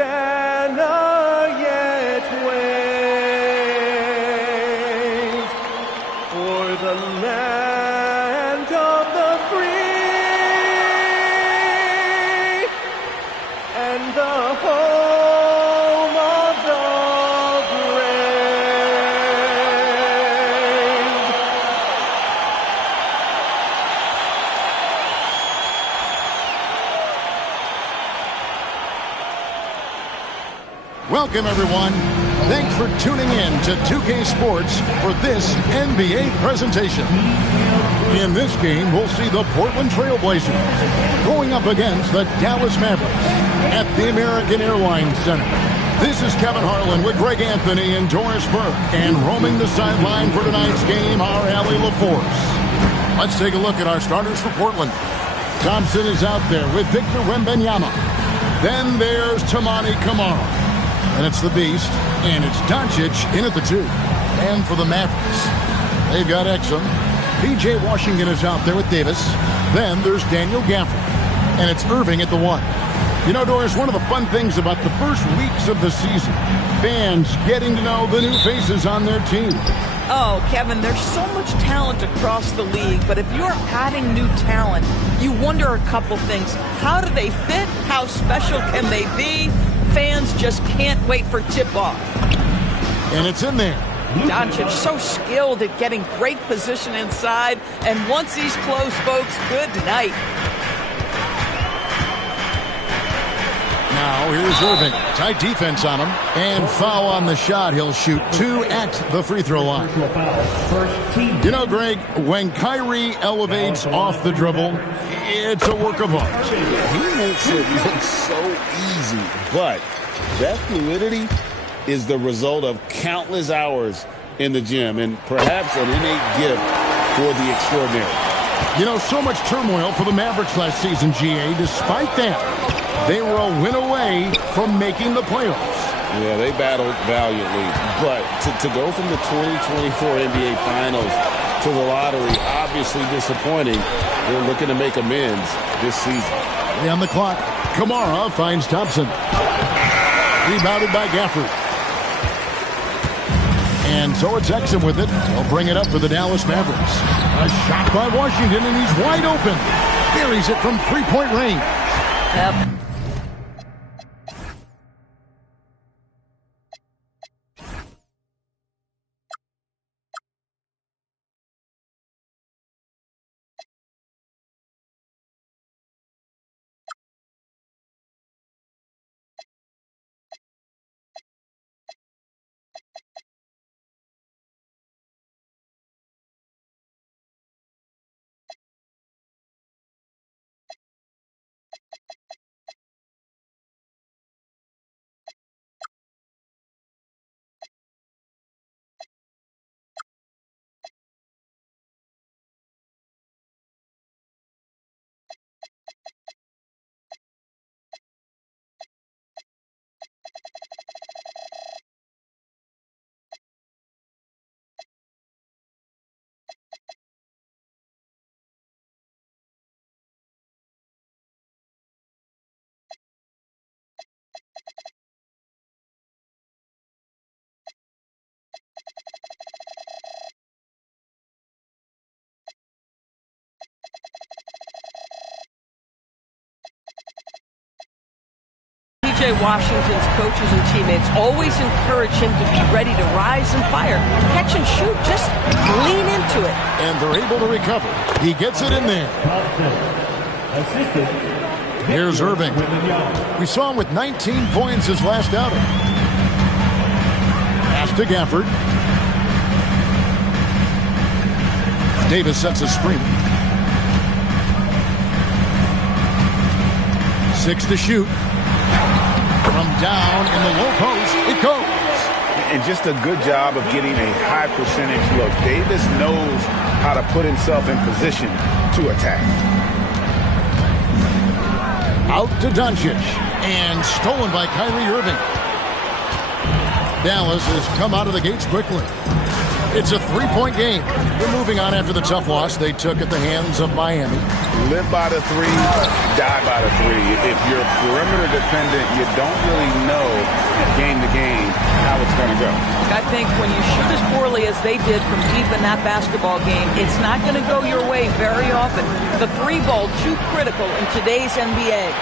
banner yet waves for the land of the free and the home of the brave. Welcome, everyone. Thanks for tuning in to 2K Sports for this NBA presentation. In this game, we'll see the Portland Trail Blazers going up against the Dallas Mavericks at the American Airlines Center. This is Kevin Harlan with Greg Anthony and Doris Burke, and roaming the sideline for tonight's game, our Allie LaForce. Let's take a look at our starters for Portland. Thompson is out there with Victor Wembanyama. Then there's Toumani Camara. And it's the Beast, and it's Doncic in at the 2. And for the Mavericks, they've got Exum. P.J. Washington is out there with Davis. Then there's Daniel Gafford, and it's Irving at the 1. You know, Doris, one of the fun things about the first weeks of the season, fans getting to know the new faces on their team. Oh, Kevin, there's so much talent across the league, but if you're adding new talent, you wonder a couple things. How do they fit? How special can they be? Fans just can't wait for tip-off. And it's in there. Doncic so skilled at getting great position inside, and once he's close, folks, good night. Now here's Irving. Tight defense on him. And foul on the shot. He'll shoot 2 at the free throw line. You know, Greg, when Kyrie elevates off the dribble, it's a work of art. He makes it look so easy, but that fluidity is the result of countless hours in the gym and perhaps an innate gift for the extraordinary. You know, so much turmoil for the Mavericks last season, GA. Despite that, they were a win away from making the playoffs. Yeah, they battled valiantly, but to go from the 2024 NBA Finals to the lottery, obviously disappointing. They're looking to make amends this season. On the clock, Camara finds Thompson. Rebounded by Gafford. And so it's Exum with it. They'll bring it up for the Dallas Mavericks. A shot by Washington, and he's wide open. Buries it from three-point range. Yep. P.J. Washington's coaches and teammates always encourage him to be ready to rise and fire. Catch and shoot, just lean into it. And they're able to recover. He gets it in there. Here's Irving. We saw him with 19 points his last outing. Pass to Gafford. Davis sets a screen. 6 to shoot. From down in the low post, it goes. And just a good job of getting a high percentage look. Davis knows how to put himself in position to attack. Out to Doncic. And stolen by Kyrie Irving. Dallas has come out of the gates quickly. It's a three-point game. They're moving on after the tough loss they took at the hands of Miami. Live by the three, die by the three. If you're perimeter dependent, you don't really know game to game how it's going to go. I think when you shoot as poorly as they did from deep in that basketball game, it's not going to go your way very often. The three ball too critical in today's NBA.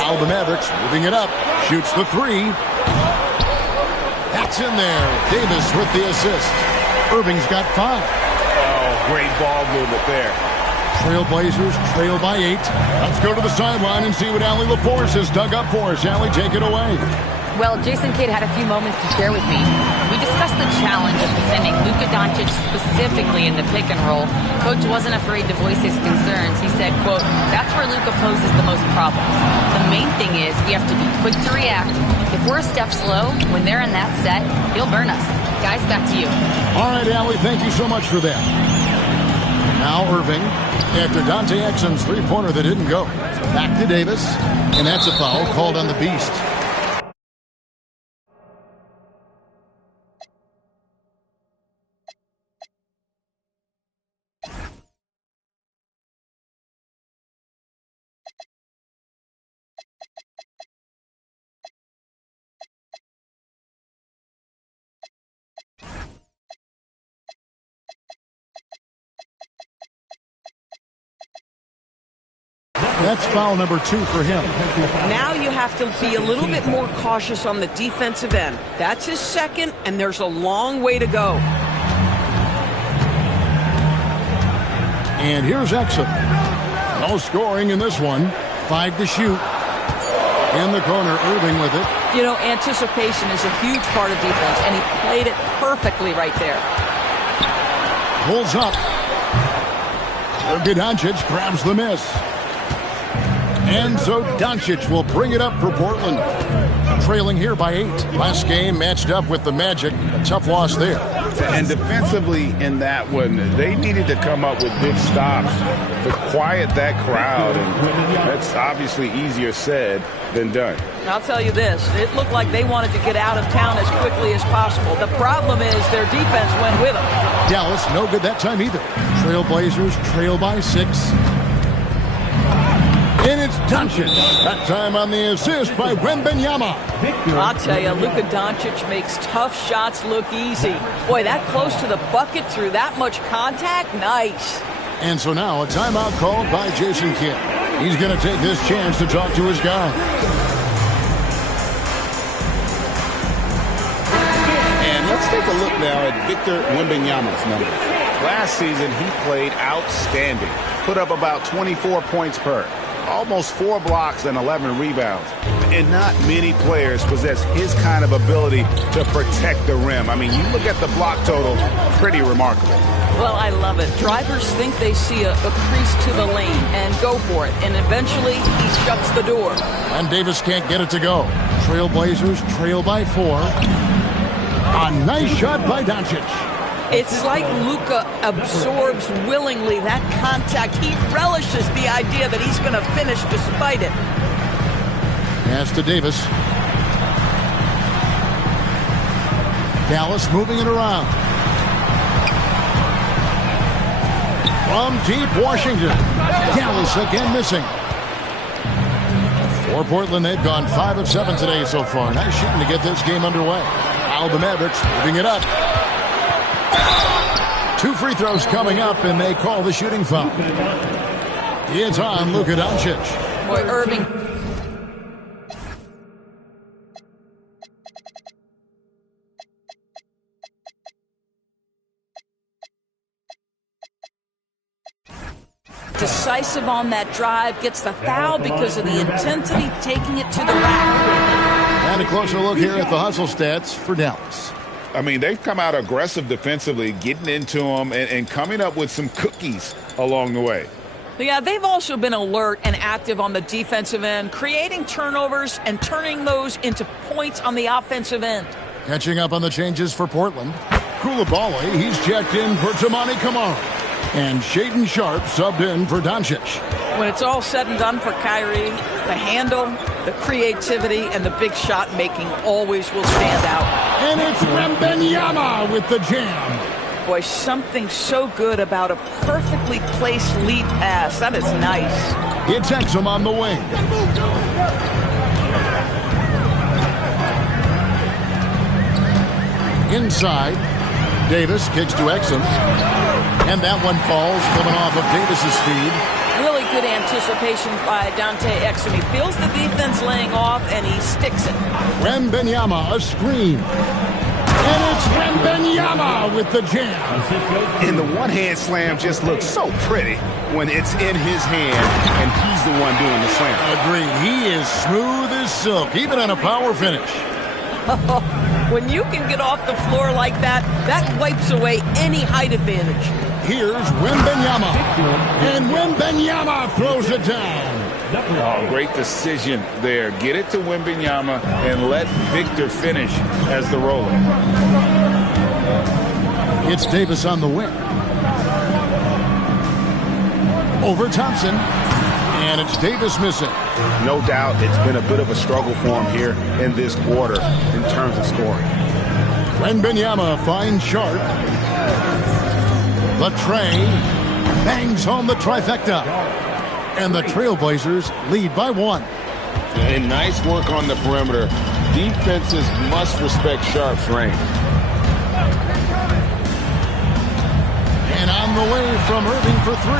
Now the Mavericks moving it up. Shoots the three. That's in there. Davis with the assist. Irving's got 5. Oh, great ball movement there. Trailblazers trail by 8. Let's go to the sideline and see what Allie LaForce has dug up for us. Allie, take it away. Well, Jason Kidd had a few moments to share with me. We discussed the challenge of defending Luka Doncic specifically in the pick and roll. Coach wasn't afraid to voice his concerns. He said, quote, that's where Luka poses the most problems. The main thing is we have to be quick to react. If we're a step slow, when they're in that set, he'll burn us. Guys, back to you. All right, Allie, thank you so much for that. Now Irving, after Dante Exum's three-pointer that didn't go. Back to Davis, and that's a foul called on the Beast. That's foul number 2 for him. Now you have to be a little bit more cautious on the defensive end. That's his second, and there's a long way to go. And here's Exum. No scoring in this one. 5 to shoot. In the corner, Irving with it. You know, anticipation is a huge part of defense, and he played it perfectly right there. Pulls up. Luka Doncic grabs the miss. And so Doncic will bring it up for Portland. Trailing here by 8. Last game matched up with the Magic. A tough loss there. And defensively in that one, they needed to come up with big stops to quiet that crowd. And that's obviously easier said than done. I'll tell you this. It looked like they wanted to get out of town as quickly as possible. The problem is their defense went with them. Dallas, no good that time either. Trailblazers trail by 6. And it's Doncic. That time on the assist by Wembanyama. I'll tell you, Luka Doncic makes tough shots look easy. Boy, that close to the bucket through that much contact, nice. And so now a timeout called by Jason Kidd. He's going to take this chance to talk to his guy. And let's take a look now at Victor Wembanyama's numbers. Last season, he played outstanding. Put up about 24 points per. Almost 4 blocks and 11 rebounds. And not many players possess his kind of ability to protect the rim. I mean, you look at the block total, pretty remarkable. Well, I love it. Drivers think they see a crease to the lane and go for it. And eventually, he shuts the door. And Davis can't get it to go. Trailblazers trail by 4. A nice shot by Doncic. It's like Luka absorbs willingly that contact. He relishes the idea that he's going to finish despite it. Pass to Davis. Dallas moving it around. From deep Washington. Dallas again missing. For Portland, they've gone 5 of 7 today so far. Nice shooting to get this game underway. Now the Mavericks moving it up. 2 free throws coming up, and they call the shooting foul. It's on Luka Doncic. Boy, Irving. Decisive on that drive, gets the foul because of the intensity, taking it to the rack. And a closer look here at the hustle stats for Dallas. I mean, they've come out aggressive defensively, getting into them and coming up with some cookies along the way. Yeah, they've also been alert and active on the defensive end, creating turnovers and turning those into points on the offensive end. Catching up on the changes for Portland. Koulibaly, he's checked in for Toumani Camara. And Shaedon Sharpe subbed in for Doncic. When it's all said and done for Kyrie, the handle, The creativity and the big shot making always will stand out. And it's Wembanyama with the jam. Boy, something so good about a perfectly placed lead pass. That is nice. It's Exum on the wing. Inside, Davis kicks to Exum. And that one falls, coming off of Davis's feed. Really good anticipation by Dante Exum. He feels the defense laying off, and he sticks it. Wembanyama, a screen. And it's Wembanyama with the jam. And the one-hand slam just looks so pretty when it's in his hand, and he's the one doing the slam. Agreed. He is smooth as silk, even on a power finish. When you can get off the floor like that, that wipes away any height advantage. Here's Wembanyama. And Wembanyama throws it down. Oh, great decision there. Get it to Wembanyama and let Victor finish as the roller. It's Davis on the wing. Over Thompson. And it's Davis missing. No doubt it's been a bit of a struggle for him here in this quarter in terms of scoring. Wembanyama finds Sharp. The tray bangs home the trifecta. And the Trailblazers lead by 1. And nice work on the perimeter. Defenses must respect Sharp's range. And on the way from Irving for 3,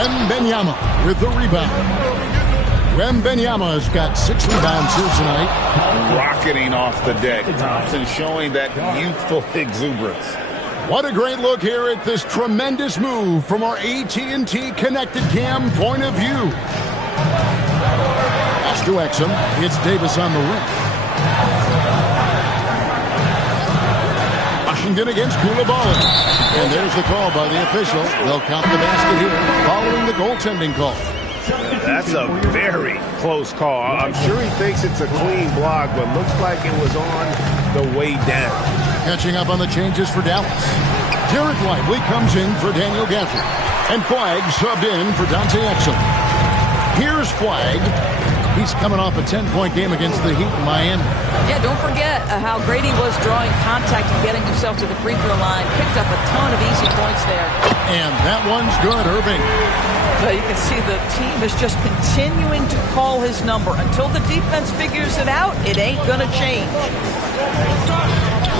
Wembanyama with the rebound. Wembanyama's got 6 rebounds here tonight. Rocketing off the deck. Thompson showing that youthful exuberance. What a great look here at this tremendous move from our AT&T Connected Cam point of view. Pass to Exum. It's Davis on the wing. Washington against Koulibaly. And there's the call by the official. They'll count the basket here following the goaltending call. That's a very close call. I'm sure he thinks it's a clean block, but looks like it was on the way down. Catching up on the changes for Dallas. Jared Lively comes in for Daniel Gafford. And Flagg subbed in for Dante Exum. Here's Flagg. He's coming off a 10-point game against the Heat in Miami. Yeah, don't forget how great he was drawing contact and getting himself to the free throw line. Picked up a ton of easy points there. And that one's good, Irving. You can see the team is just continuing to call his number. Until the defense figures it out, it ain't going to change.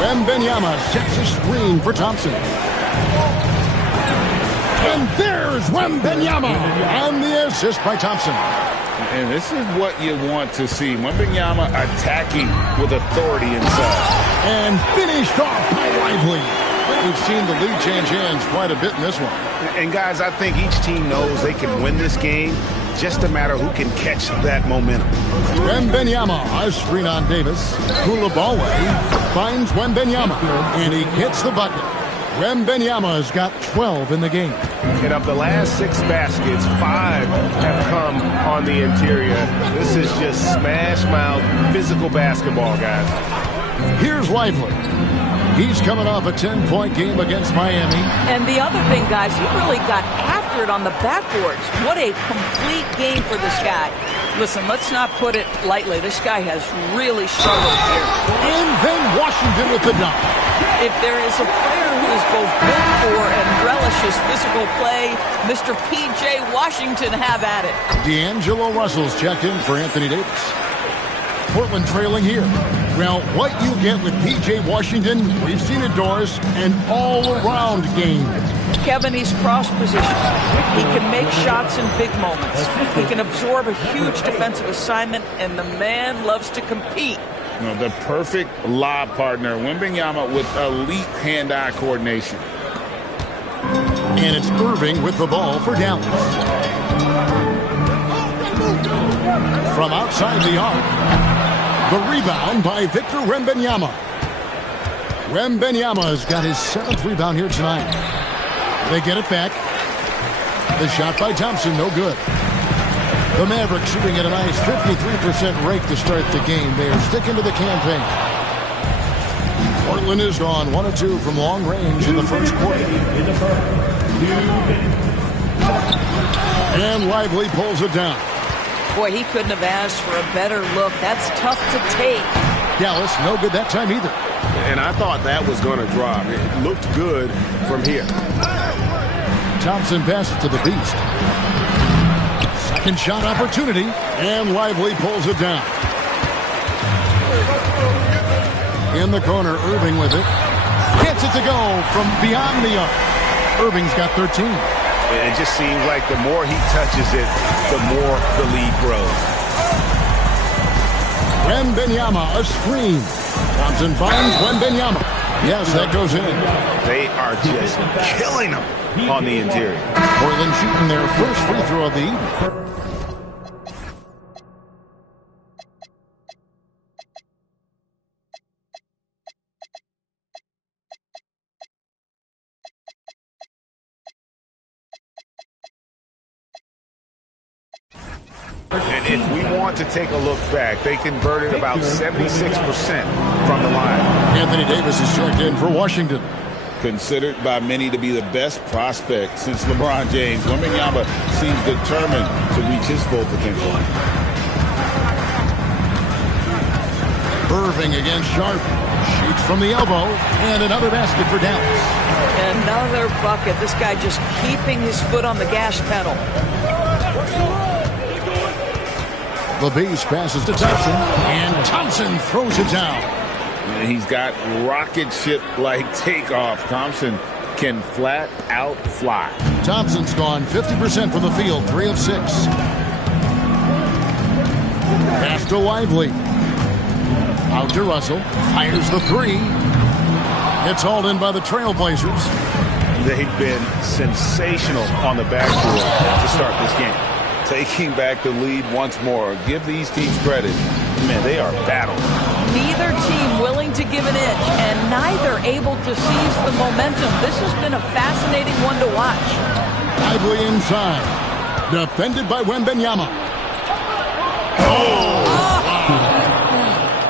Wembanyama sets a screen for Thompson. And there's Wembanyama on the assist by Thompson. And this is what you want to see. Wembanyama attacking with authority inside. And finished off by Lively. We've seen the lead change hands quite a bit in this one. And guys, I think each team knows they can win this game. Just a matter who can catch that momentum. Wembanyama, a screen on Davis. Koulibaly finds Wembanyama, and he gets the bucket. Wembanyama's got 12 in the game. And of the last 6 baskets, 5 have come on the interior. This is just smash mouth physical basketball, guys. Here's Lively. He's coming off a 10-point game against Miami. And the other thing, guys, he really got after it on the backboards. What a complete game for this guy. Listen, let's not put it lightly. This guy has really struggled here. And then Washington with the dunk. If there is a player who is both built for and relishes physical play, Mr. P.J. Washington, have at it. D'Angelo Russell's checked in for Anthony Davis. Portland trailing here. Well, what you get with P.J. Washington, we've seen it, Doris, an all-around game. Kevin, he's cross-position. He can make shots in big moments. He can absorb a huge defensive assignment, and the man loves to compete. You know, the perfect lob partner, Wembanyama, with elite hand-eye coordination. And it's Irving with the ball for Dallas. From outside the arc. The rebound by Victor Wembanyama. Wembanyama's got his 7th rebound here tonight. They get it back. The shot by Thompson, no good. The Mavericks shooting at a nice 53% rate to start the game. They are sticking to the campaign. Portland is drawn 1 of 2 from long range in the first quarter. And Lively pulls it down. Boy, he couldn't have asked for a better look. That's tough to take. Dallas, no good that time either. And I thought that was going to drop. It looked good from here. Thompson passes to the Beast. Second shot opportunity, and Lively pulls it down. In the corner, Irving with it. Gets it to go from beyond the arc. Irving's got 13. It just seems like the more he touches it, the more the lead grows. Wembanyama, a screen. Thompson finds Wembanyama. Yes, that goes in. They are just killing him on the interior. Portland shooting their first free throw of the evening. And if we want to take a look back, they converted about 76% from the line. Anthony Davis is checked in for Washington. Considered by many to be the best prospect since LeBron James, Wembanyama seems determined to reach his full potential. Irving against Sharp. Shoots from the elbow. And another basket for Dallas. Another bucket. This guy just keeping his foot on the gas pedal. The Beast passes to Thompson, and Thompson throws it down. And he's got rocket ship-like takeoff. Thompson can flat out fly. Thompson's gone 50% from the field, 3 of 6. Pass to Lively. Out to Russell. Fires the 3. It's hauled in by the Trailblazers. They've been sensational on the backboard to start this game. Taking back the lead once more. Give these teams credit. Man, they are battling. Neither team willing to give an inch, and neither able to seize the momentum. This has been a fascinating one to watch. Lively inside. Defended by Wembanyama.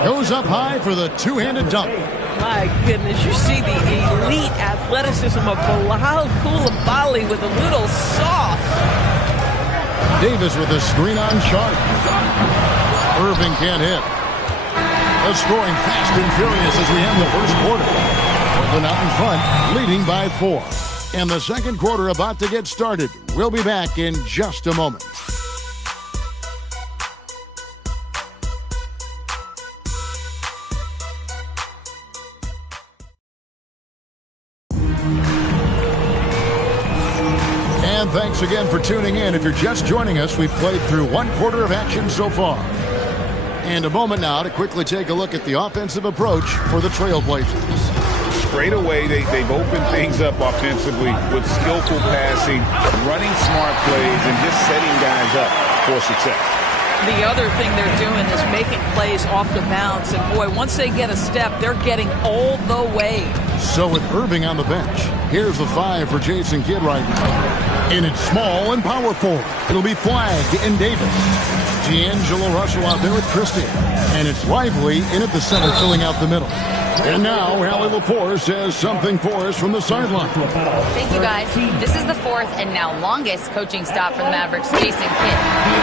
Goes up high for the two-handed dunk. My goodness, you see the elite athleticism of Bilal Coulibaly with a little sauce. Davis with a screen on Sharp. Irving can't hit. The scoring fast and furious as we end the first quarter. Portland out in front, leading by 4. And the second quarter about to get started. We'll be back in just a moment. And thanks again for tuning in. If you're just joining us, we've played through one quarter of action so far. And a moment now to quickly take a look at the offensive approach for the Trailblazers. Straight away, they've opened things up offensively with skillful passing, running smart plays, and just setting guys up for success. The other thing they're doing is making plays off the bounce. And, boy, once they get a step, they're getting all the way. So with Irving on the bench, here's the 5 for Jason Kidd right now. And it's small and powerful. It'll be flagged in Davis. D'Angelo Russell out there with Christie. And it's Lively in at the center, filling out the middle. And now, Allie LaForce says something for us from the sideline. Thank you, guys. This is the 4th and now longest coaching stop for the Mavericks, Jason Kidd.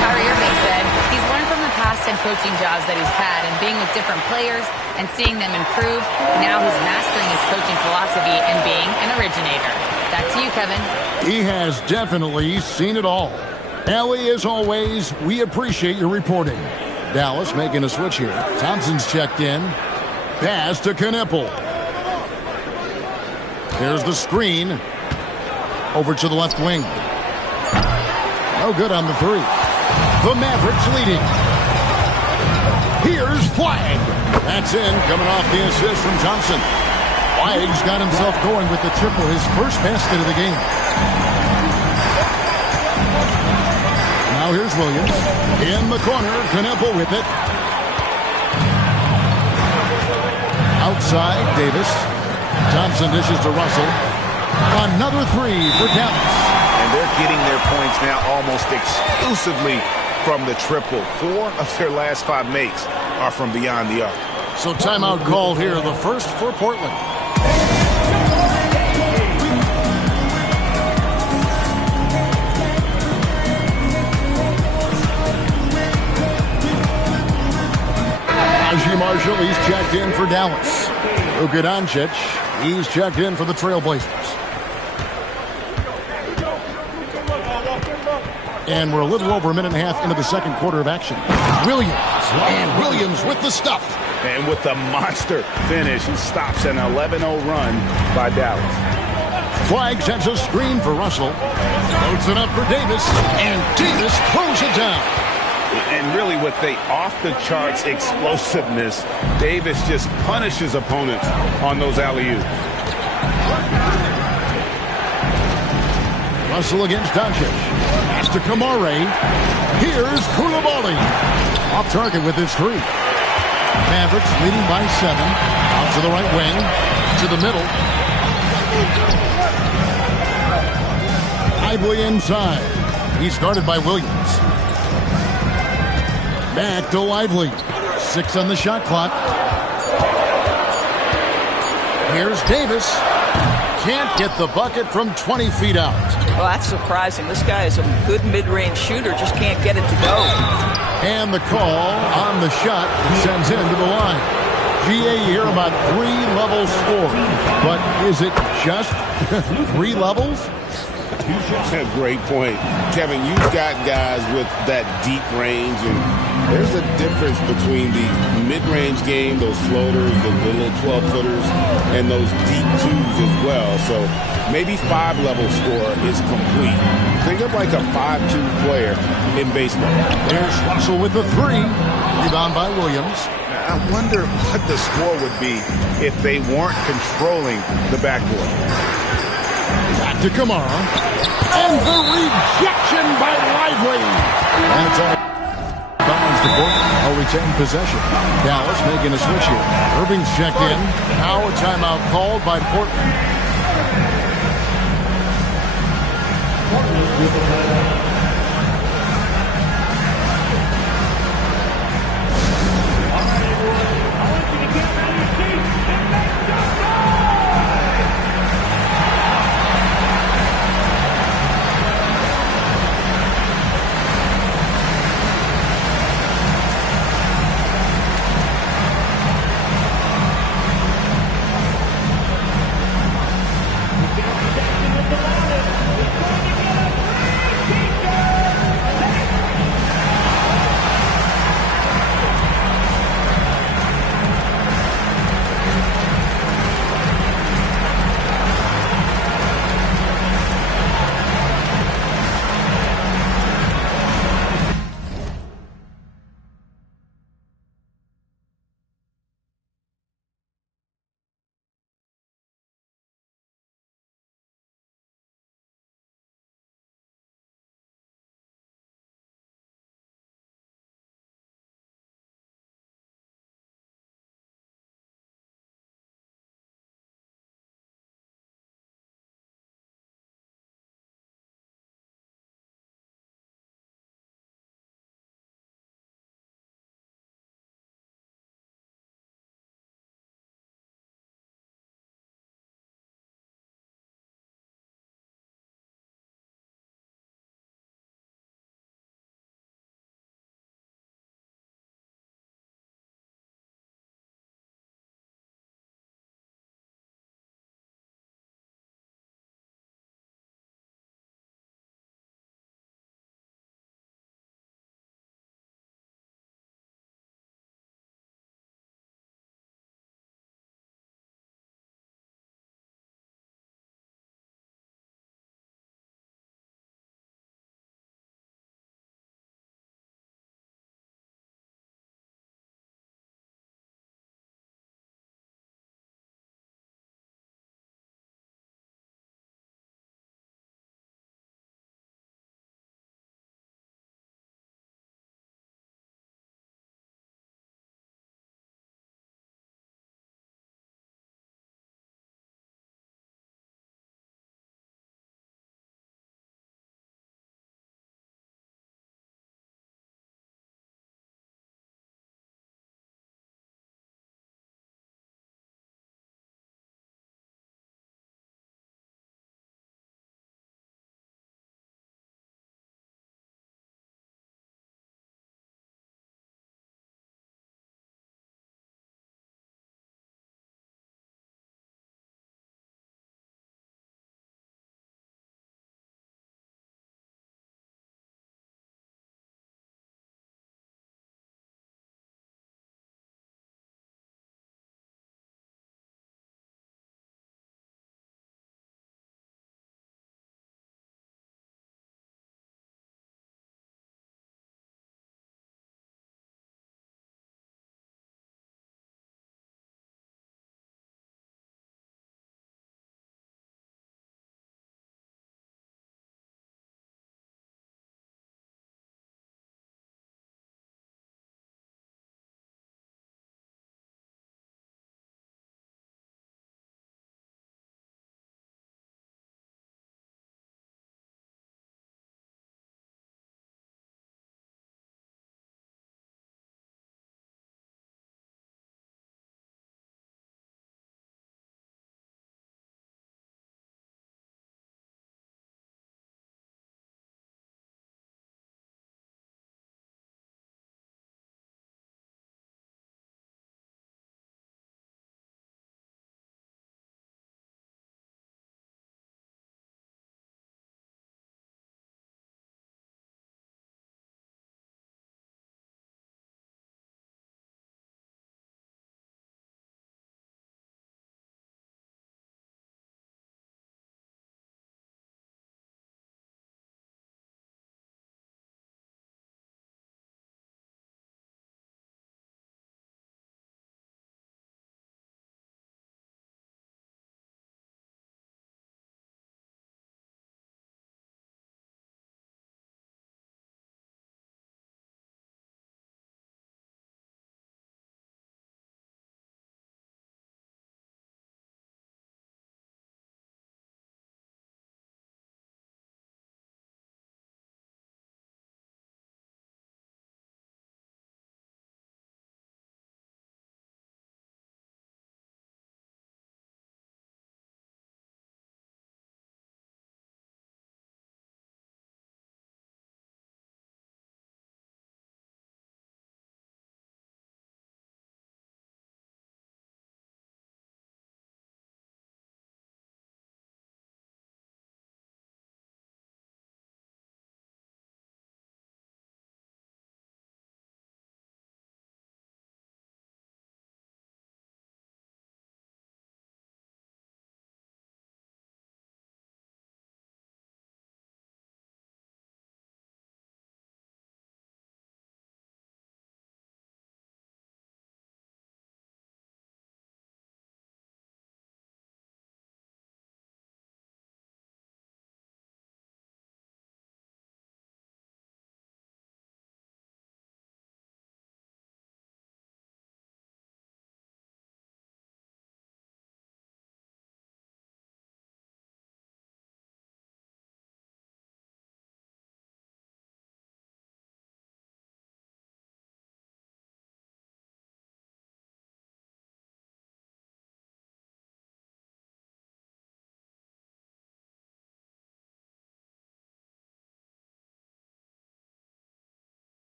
Kyrie Irving said he's learned from the past 10 coaching jobs that he's had and being with different players and seeing them improve. Now he's mastering his coaching philosophy and being an originator. Back to you, Kevin. He has definitely seen it all. Allie, as always, we appreciate your reporting. Dallas making a switch here. Thompson's checked in. Pass to Knipple. Here's the screen. Over to the left wing. No good on the 3. The Mavericks leading. Here's Flagg. That's in, coming off the assist from Thompson. Flagg's got himself going with the triple, his first basket of the game. Now here's Williams. In the corner, Knipple with it. Outside, Davis. Thompson dishes to Russell. Another 3 for Dallas. And they're getting their points now almost exclusively from the triple. 4 of their last 5 makes are from beyond the arc. So timeout called here, the first for Portland. Reggie Marshall, he's checked in for Dallas. Luka Doncic, he's checked in for the Trailblazers. And we're a little over a minute and a half into the second quarter of action. Williams with the stuff. And with the monster finish, he stops an 11-0 run by Dallas. Flag sends a screen for Russell. Loads it up for Davis. And Davis throws it down. And really with the off-the-charts explosiveness, Davis just punishes opponents on those alley-oops. Russell against Doncic. Pass to Kamare. Here's Koulibaly. Off target with his three. Mavericks leading by 7. Out to the right wing. To the middle. Lively inside. He's guarded by Williams. Back to Lively. 6 on the shot clock. Here's Davis. Can't get the bucket from 20 feet out. Well, that's surprising. This guy is a good mid-range shooter, just can't get it to go. And the call on the shot that sends him to the line. GA, you hear about 3 level score. But is it just 3 levels? Great point. Kevin, you've got guys with that deep range, and there's a difference between the mid-range game, those floaters, the little 12-footers, and those deep twos as well. So maybe 5-level score is complete. Think of like a 5-2 player in baseball. There's Russell with the 3. Rebound by Williams. I wonder what the score would be if they weren't controlling the backboard. Back to Kamara. And the rejection by Lively. And it's on bounds to Portland. I'll retain possession. Dallas making a switch here. Irving's checked in. Now a timeout called by Portland.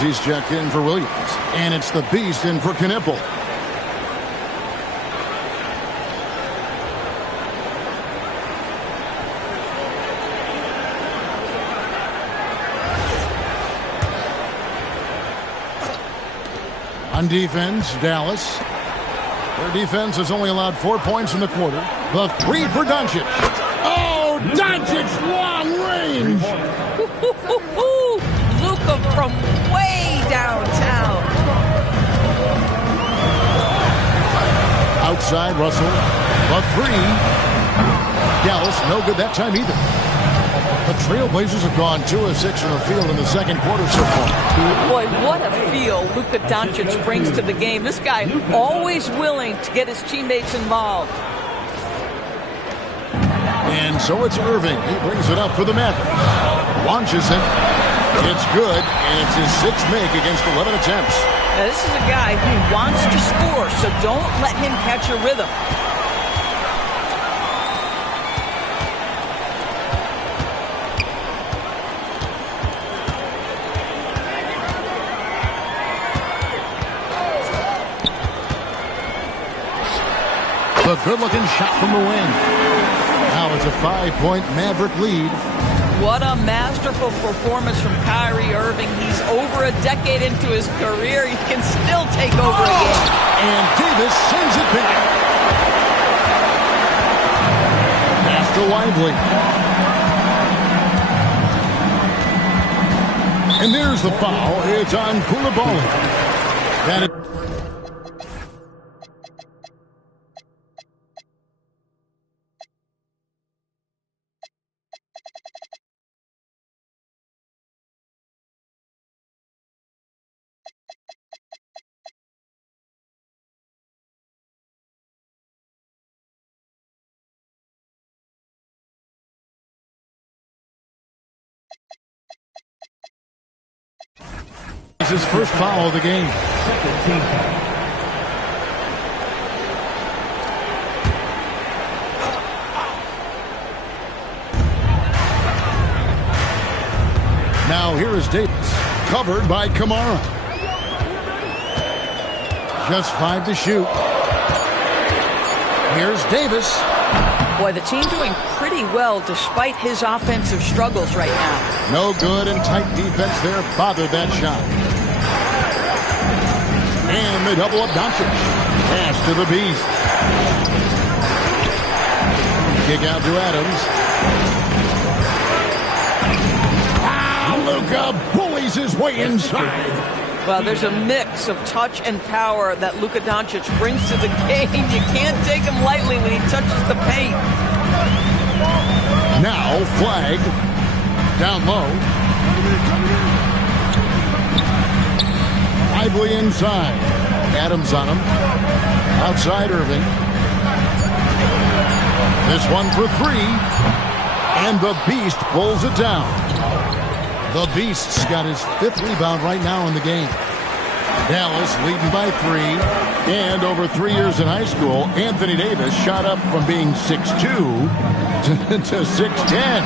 He's checked in for Williams. And it's the Beast in for Knipple. On defense, Dallas. Their defense has only allowed 4 points in the quarter. The three for Doncic. Oh, Doncic, long range. Luka from way downtown. Outside, Russell. The three. Dallas, no good that time either. The Trailblazers have gone 2 of 6 from the field in the second quarter so far. Boy, what a feel Luka Doncic brings to the game. This guy always willing to get his teammates involved. And so it's Irving. He brings it up for the Mavericks. Launches it. It's good, and it's his 6th make against 11 attempts. Now, this is a guy who wants to score, so don't let him catch a rhythm. A good-looking shot from the wing. Now it's a 5-point Maverick lead. What a masterful performance from Kyrie Irving. He's over a decade into his career. He can still take over a game. And Davis sends it back. Pass to Lively. And there's the foul. It's on Koulibaly. That is his first foul of the game. Now here is Davis, covered by Kamara. Just 5 to shoot. Here's Davis. Boy, the team doing pretty well despite his offensive struggles right now. No good, and tight defense there bothered that shot. And they double up Doncic. Pass to the Beast. Kick out to Adams. Luka bullies his way inside. Well, there's a mix of touch and power that Luka Doncic brings to the game. You can't take him lightly when he touches the paint. Now flagged. Down low. Lively inside. Adams on him. Outside Irving. This one for 3. And the Beast pulls it down. The Beast's got his 5th rebound right now in the game. Dallas leading by 3. And over 3 years in high school, Anthony Davis shot up from being 6'2" to 6'10".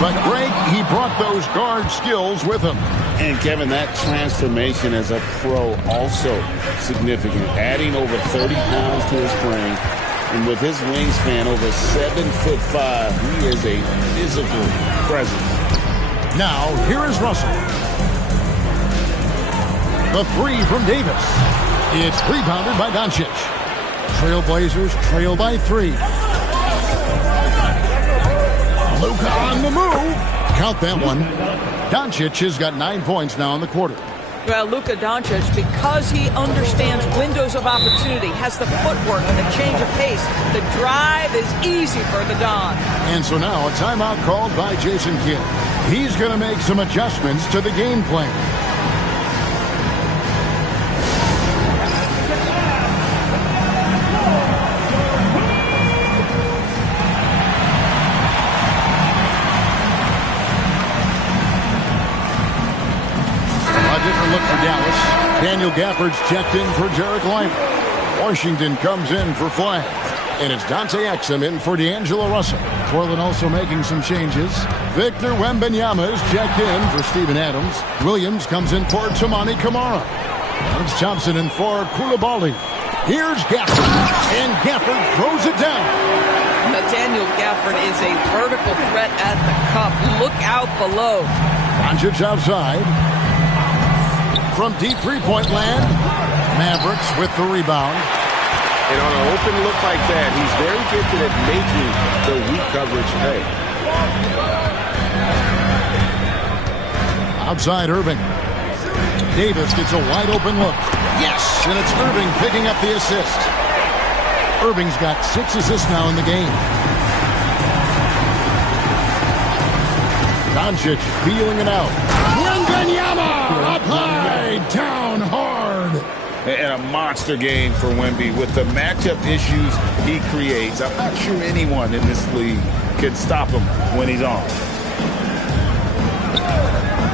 But Greg, he brought those guard skills with him. And Kevin, that transformation as a pro also significant. Adding over 30 pounds to his frame. And with his wingspan over 7'5", he is a physical presence. Now, here is Russell. The 3 from Davis. It's rebounded by Doncic. Trailblazers trail by 3. Luka on the move. Count that one. Doncic has got 9 points now in the quarter. Well, Luka Doncic, because he understands windows of opportunity, has the footwork and the change of pace, the drive is easy for the Don. And so now a timeout called by Jason Kidd. He's going to make some adjustments to the game plan. Look for Dallas. Daniel Gafford's checked in for Jarek Lively. Washington comes in for Flag. And it's Dante Exum in for D'Angelo Russell. Portland also making some changes. Victor Wembanyama is checked in for Steven Adams. Williams comes in for Tamani Kamara. It's Thompson in for Koulibaly. Here's Gafford. And Gafford throws it down. Nathaniel Gafford is a vertical threat at the cup. Look out below. Doncic outside. From deep three-point land, Mavericks with the rebound. And on an open look like that, he's very gifted at making the weak coverage pay. Outside Irving. Davis gets a wide open look. Yes, and it's Irving picking up the assist. Irving's got 6 assists now in the game. Doncic feeling it out. Wembanyama up high, down hard. And a monster game for Wemby with the matchup issues he creates. I'm not sure anyone in this league can stop him when he's on.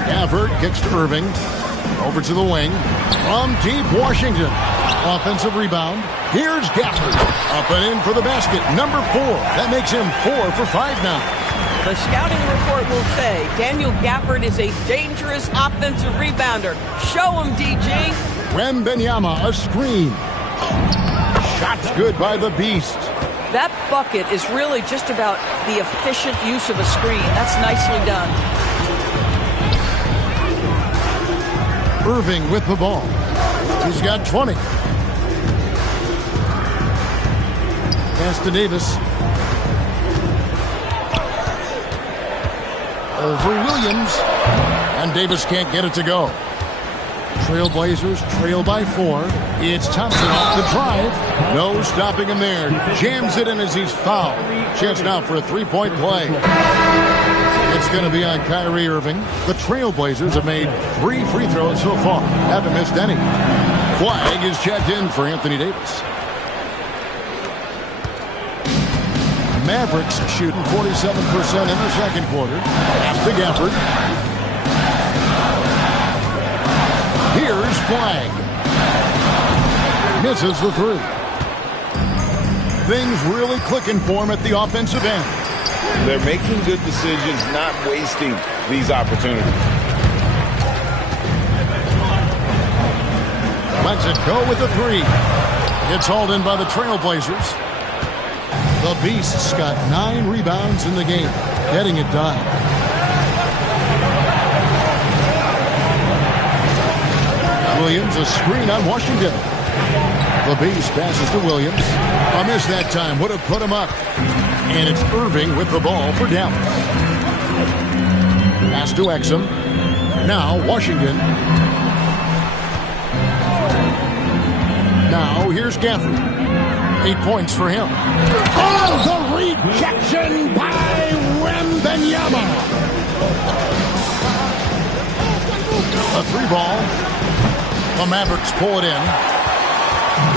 Gafford kicks to Irving. Over to the wing. From deep Washington. Offensive rebound. Here's Gafford. Up and in for the basket. Number 4. That makes him 4 for 5 now. The scouting report will say Daniel Gafford is a dangerous offensive rebounder. Show him, DG. Wembanyama, a screen. Shots good by the Beast. That bucket is really just about the efficient use of a screen. That's nicely done. Irving with the ball. He's got 20. Pass to Davis. Over Williams. And Davis can't get it to go. Trailblazers trail by 4. It's Thompson off the drive. No stopping him there. Jams it in as he's fouled. Chance now for a three-point play. It's going to be on Kyrie Irving. The Trailblazers have made 3 free throws so far. Haven't missed any. Flag is checked in for Anthony Davis. Mavericks shooting 47% in the second quarter. Pass to Gafford. Here's Flag. Misses the 3. Things really clicking for him at the offensive end. They're making good decisions, not wasting these opportunities. Lets it go with the 3. It's hauled in by the Trailblazers. The Beast's got 9 rebounds in the game, getting it done. Williams, a screen on Washington. The Beast passes to Williams. A miss that time would have put him up. And it's Irving with the ball for Dallas. Pass to Exum. Now Washington. Now here's Gafford. 8 points for him. Oh, the rejection by Wembanyama. A 3-ball. The Mavericks pull it in.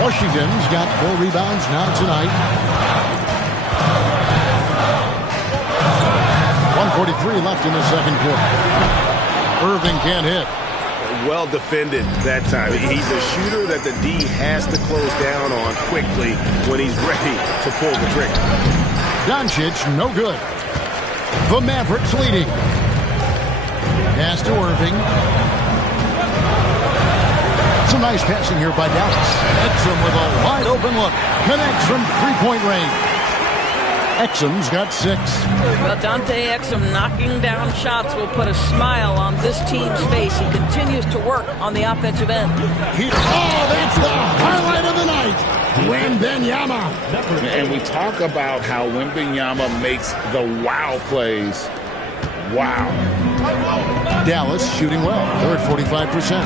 Washington's got 4 rebounds now tonight. 1:43 left in the second quarter. Irving can't hit. Well defended that time. He's a shooter that the D has to close down on quickly when he's ready to pull the trigger. Doncic, no good. The Mavericks leading. Pass to Irving. Some nice passing here by Dallas. Exum with a wide open look. Connects from 3-point range. Exum's got 6. Well, Dante Exum knocking down shots will put a smile on this team's face. He continues to work on the offensive end. That's the highlight of the night. Wembanyama. And we talk about how Wembanyama makes the wow plays. Wow. Dallas shooting well. They're at 45%.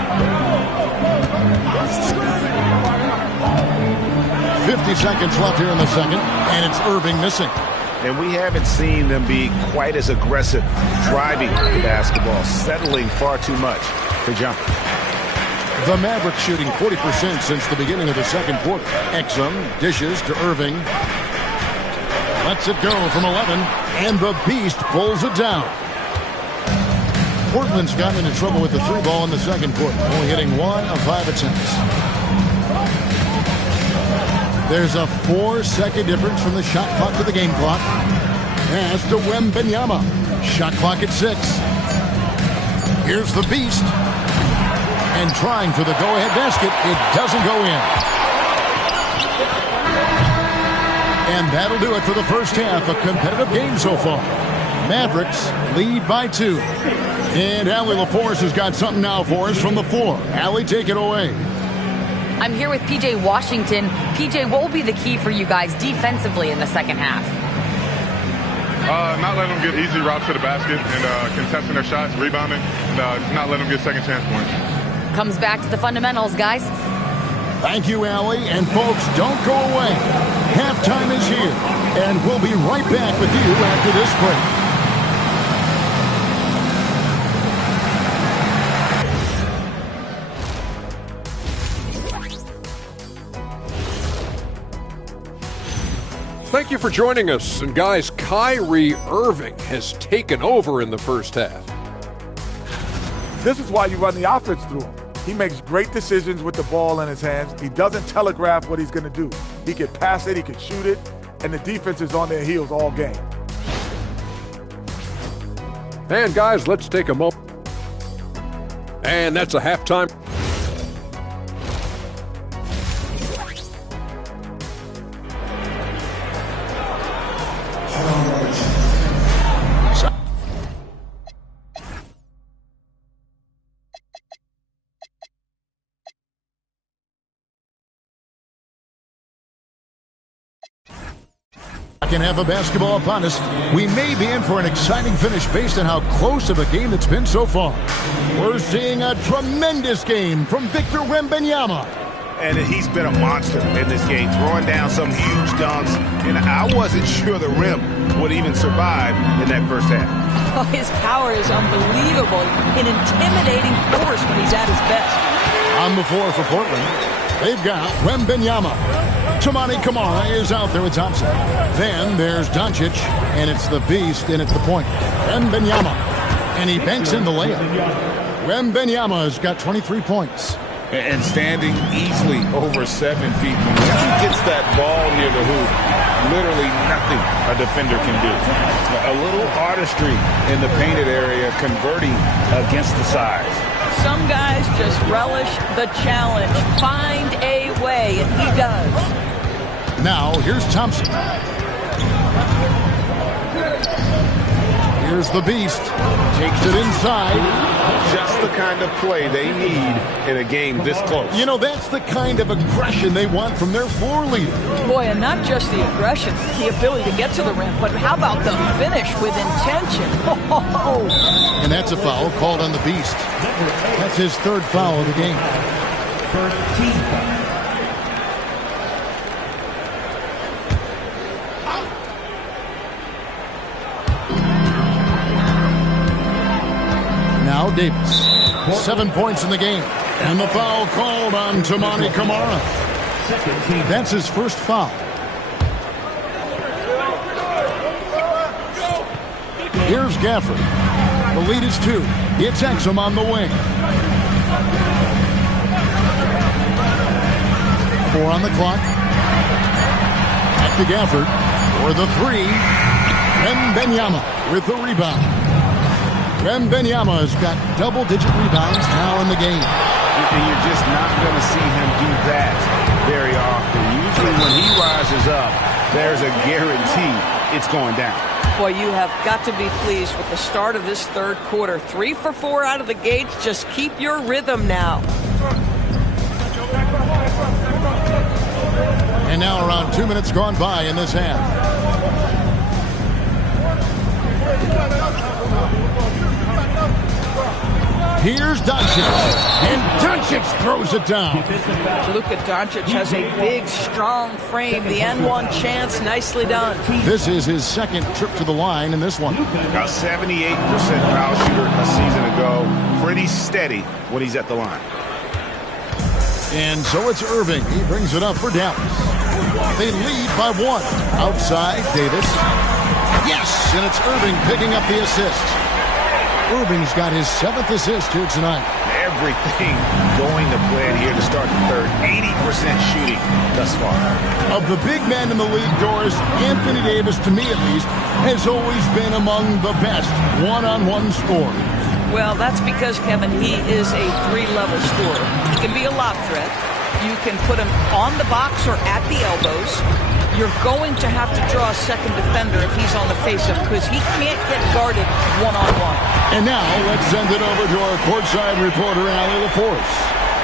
50 seconds left here in the second, and it's Irving missing. And we haven't seen them be quite as aggressive driving the basketball, settling far too much for jumpers. The Mavericks shooting 40% since the beginning of the second quarter. Exum dishes to Irving. Lets it go from 11, and the Beast pulls it down. Portland's gotten into trouble with the 3-ball in the second quarter, only hitting 1 of 5 attempts. There's a 4-second difference from the shot clock to the game clock. Pass to Wembanyama. Shot clock at 6. Here's the Beast. And trying for the go-ahead basket. It doesn't go in. And that'll do it for the first half. A competitive game so far. Mavericks lead by 2. And Allie LaForce has got something now for us from the floor. Allie, take it away. I'm here with PJ Washington. PJ, what will be the key for you guys defensively in the second half? Not letting them get easy routes to the basket and contesting their shots, rebounding, and not letting them get second chance points. Comes back to the fundamentals, guys. Thank you, Allie. And folks, don't go away. Halftime is here. And we'll be right back with you after this break. Thank you for joining us. And guys, Kyrie Irving has taken over in the first half. This is why you run the offense through him. He makes great decisions with the ball in his hands. He doesn't telegraph what he's going to do. He can pass it, he can shoot it, and the defense is on their heels all game. And guys, let's take a moment. And that's a halftime. Can have a basketball upon us. We may be in for an exciting finish based on how close of a game it's been so far. We're seeing a tremendous game from Victor Wembanyama. And he's been a monster in this game, throwing down some huge dunks. And I wasn't sure the rim would even survive in that first half. Oh, his power is unbelievable. An intimidating force when he's at his best. On the floor for Portland, they've got Wembanyama. Tamani Kamara is out there with Thompson. Then there's Doncic, and it's the Beast in at the point. Wembanyama, and he banks in the layup. Wembanyama's got 23 points. And standing easily over 7 feet. When he gets that ball near the hoop, literally nothing a defender can do. A little artistry in the painted area, converting against the size. Some guys just relish the challenge. Find a way, and he does. Now, here's Thompson. Here's the Beast. Takes it inside. Just the kind of play they need in a game this close. You know, that's the kind of aggression they want from their floor leader. Boy, and not just the aggression, the ability to get to the rim, but how about the finish with intention? Oh. And that's a foul called on the Beast. That's his 3rd foul of the game. 13 foul. Now Davis. 7 points in the game. And the foul called on Tamani Kamara. That's his 1st foul. Here's Gafford. The lead is 2. It's Exum on the wing. 4 on the clock. Back to Gafford for the 3. Wembanyama with the rebound. Wembanyama's got double-digit rebounds now in the game. You're just not going to see him do that very often. Usually when he rises up, there's a guarantee it's going down. Boy, you have got to be pleased with the start of this 3rd quarter. 3 for 4 out of the gates. Just keep your rhythm now. And now around 2 minutes gone by in this half. Here's Doncic. And Doncic throws it down. Luka Doncic has a big, strong frame. The N1 chance, nicely done. This is his 2nd trip to the line in this one. A 78% foul shooter a season ago. Pretty steady when he's at the line. And so it's Irving. He brings it up for Dallas. They lead by 1. Outside, Davis. Yes, and it's Irving picking up the assist. Irving's got his 7th assist here tonight. everything going to plan here to start the third. 80% shooting thus far. Of the big men in the league, Doris, Anthony Davis, to me at least, has always been among the best one-on-one scorers. Well, that's because, Kevin, he is a three-level scorer. He can be a lob threat. You can put him on the box or at the elbows. You're going to have to draw a second defender if he's on the face-up because he can't get guarded one-on-one. And now let's send it over to our courtside reporter, Allie LaForce.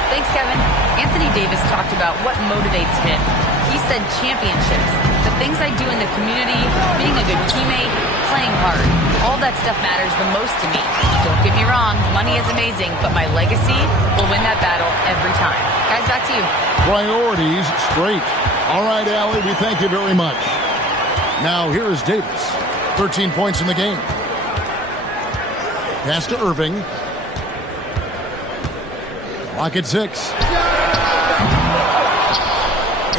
Thanks, Kevin. Anthony Davis talked about what motivates him. He said championships, the things I do in the community, being a good teammate, playing hard. All that stuff matters the most to me. Don't get me wrong, money is amazing, but my legacy will win that battle every time. Guys, back to you. Priorities straight. All right, Allie, we thank you very much. Now, here is Davis. 13 points in the game. Pass to Irving. Clock at 6.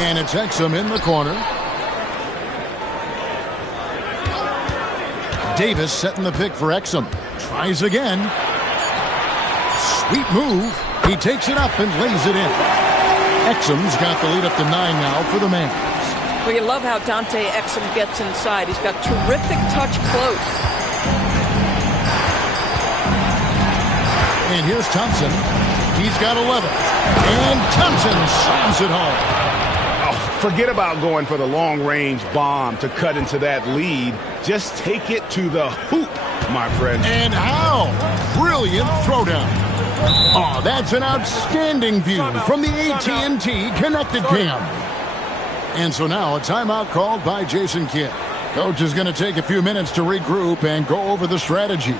And it's Exum in the corner. Davis setting the pick for Exum. Tries again. Sweet move. He takes it up and lays it in. Exum's got the lead up to 9 now for the Mavs. Well, you love how Dante Exum gets inside. He's got terrific touch close. And here's Thompson. He's got 11. And Thompson slams it home. Oh, forget about going for the long-range bomb to cut into that lead. Just take it to the hoop, my friend. And how? Brilliant throwdown. Oh, that's an outstanding view from the AT&T Connected Cam. And so now a timeout called by Jason Kidd. Coach is going to take a few minutes to regroup and go over the strategy.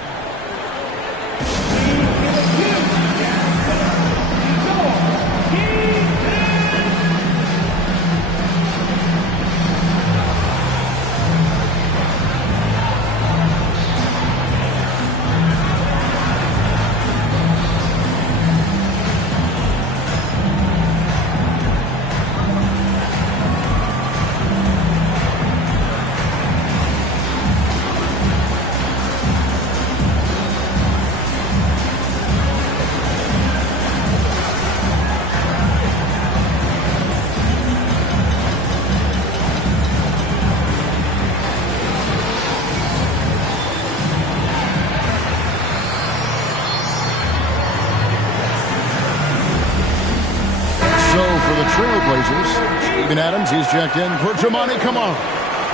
Adams, he's checked in for Jamani Kamara.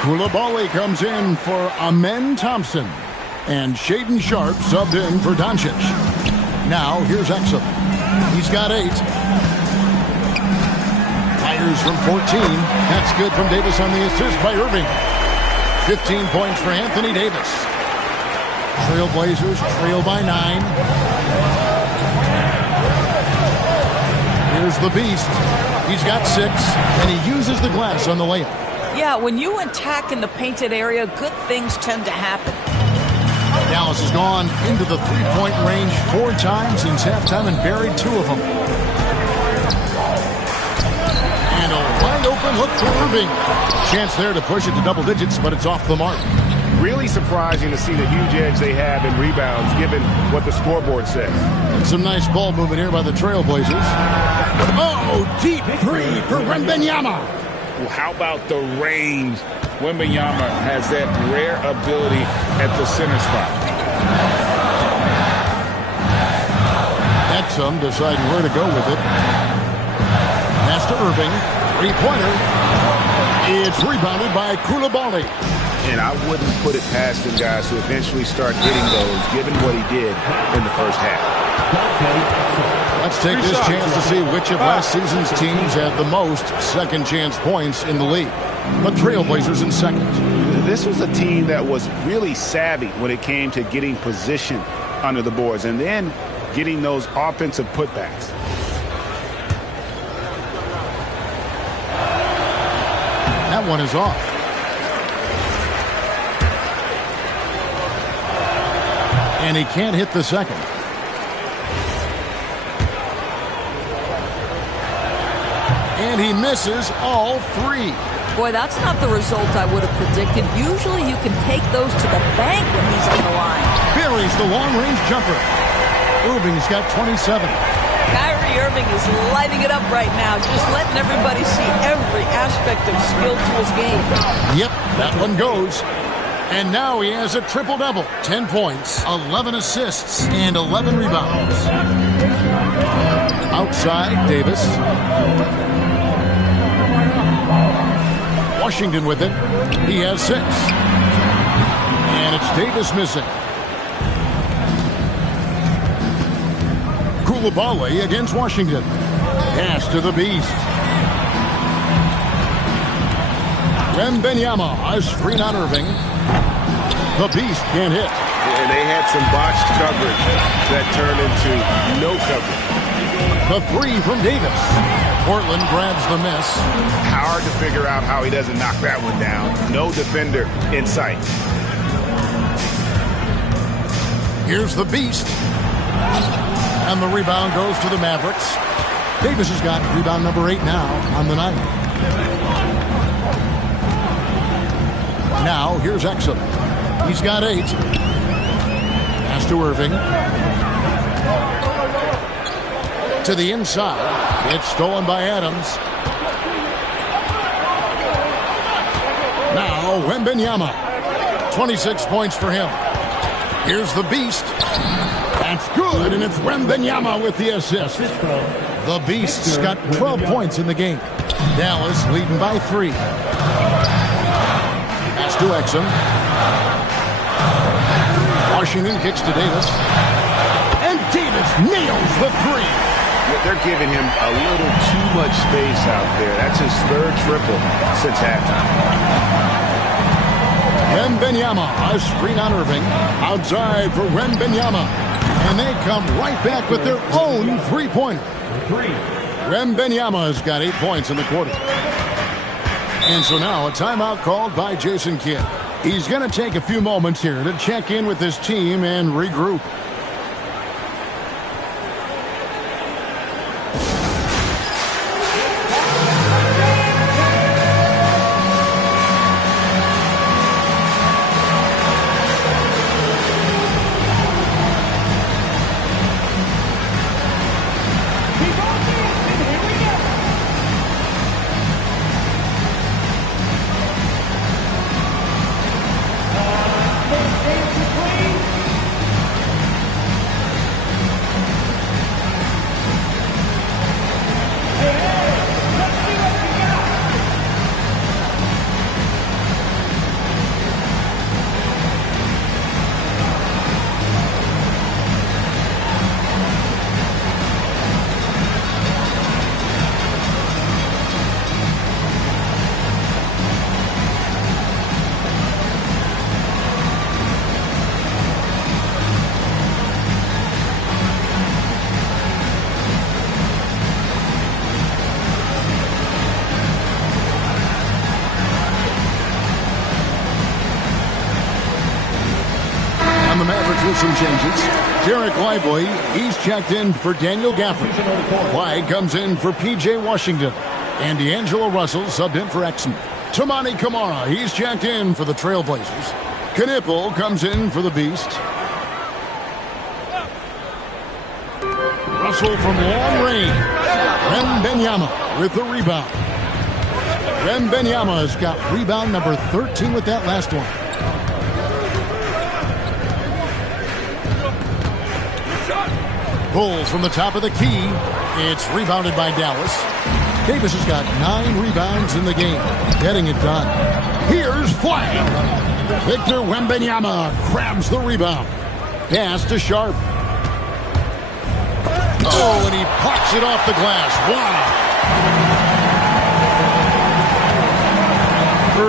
Koulibaly comes in for Amen Thompson. And Shaden Sharp subbed in for Doncic. Now, here's Exum. He's got 8. Fires from 14. That's good from Davis on the assist by Irving. 15 points for Anthony Davis. Trailblazers trail by 9. Here's the Beast. He's got 6, and he uses the glass on the layup. Yeah, when you attack in the painted area, good things tend to happen. Dallas has gone into the three-point range 4 times since halftime and buried 2 of them. And a wide open look for Irving. Chance there to push it to double digits, but it's off the mark. Really surprising to see the huge edge they have in rebounds, given what the scoreboard says. And some nice ball movement here by the Trailblazers. Oh, deep 3 for Wembanyama. Well, how about the range? Wembanyama has that rare ability at the center spot. Exum deciding where to go with it. Pass to Irving. 3-pointer. It's rebounded by Koulibaly. And I wouldn't put it past him, guys, to eventually start hitting those, given what he did in the first half. Let's take this chance to see which of last season's teams had the most second chance points in the league. The Trailblazers in second. This was a team that was really savvy when it came to getting position under the boards and then getting those offensive putbacks. That one is off. And he can't hit the second. And he misses all 3. Boy, that's not the result I would have predicted. Usually you can take those to the bank when he's on the line. Buries the long-range jumper. Irving's got 27. Kyrie Irving is lighting it up right now, just letting everybody see every aspect of skill to his game. Yep, that one goes. And now he has a triple-double. 10 points, 11 assists, and 11 rebounds. Outside, Davis. Washington with it. He has 6. And it's Davis missing. Koulibaly against Washington. Pass to the Beast. Wembanyama, a screen on Irving. The Beast can't hit. And they had some botched coverage that turned into no coverage. The 3 from Davis. Portland grabs the miss. Hard to figure out how he doesn't knock that one down. No defender in sight. Here's the Beast. And the rebound goes to the Mavericks. Davis has got rebound number 8 now on the night. Now, here's Exum. He's got 8. Pass to Irving. To the inside. It's stolen by Adams. Now, Wembanyama. 26 points for him. Here's the Beast. That's good, and it's Wembanyama with the assist. The Beast's got 12 points in the game. Dallas leading by 3. Pass to Exum. Washington kicks to Davis. And Davis nails the 3. They're giving him a little too much space out there. That's his 3rd triple since halftime. Wembanyama, a screen on Irving. Outside for Wembanyama. And they come right back with their own 3-pointer. Wembanyama has got 8 points in the quarter. And so now a timeout called by Jason Kidd. He's going to take a few moments here to check in with his team and regroup. Some changes. Derek Lively, he's checked in for Daniel Gafford. Clyde comes in for P.J. Washington. And D'Angelo Russell subbed in for Exum. Tamani Kamara, he's checked in for the Trailblazers. Knipple comes in for the Beast. Russell from long range. Wembanyama with the rebound. Wembanyama has got rebound number 13 with that last one. Pulls from the top of the key. It's rebounded by Dallas. Davis has got 9 rebounds in the game. Getting it done. Here's Flagg. Victor Wembanyama grabs the rebound. Pass to Sharp. Oh, and he pops it off the glass. Wow.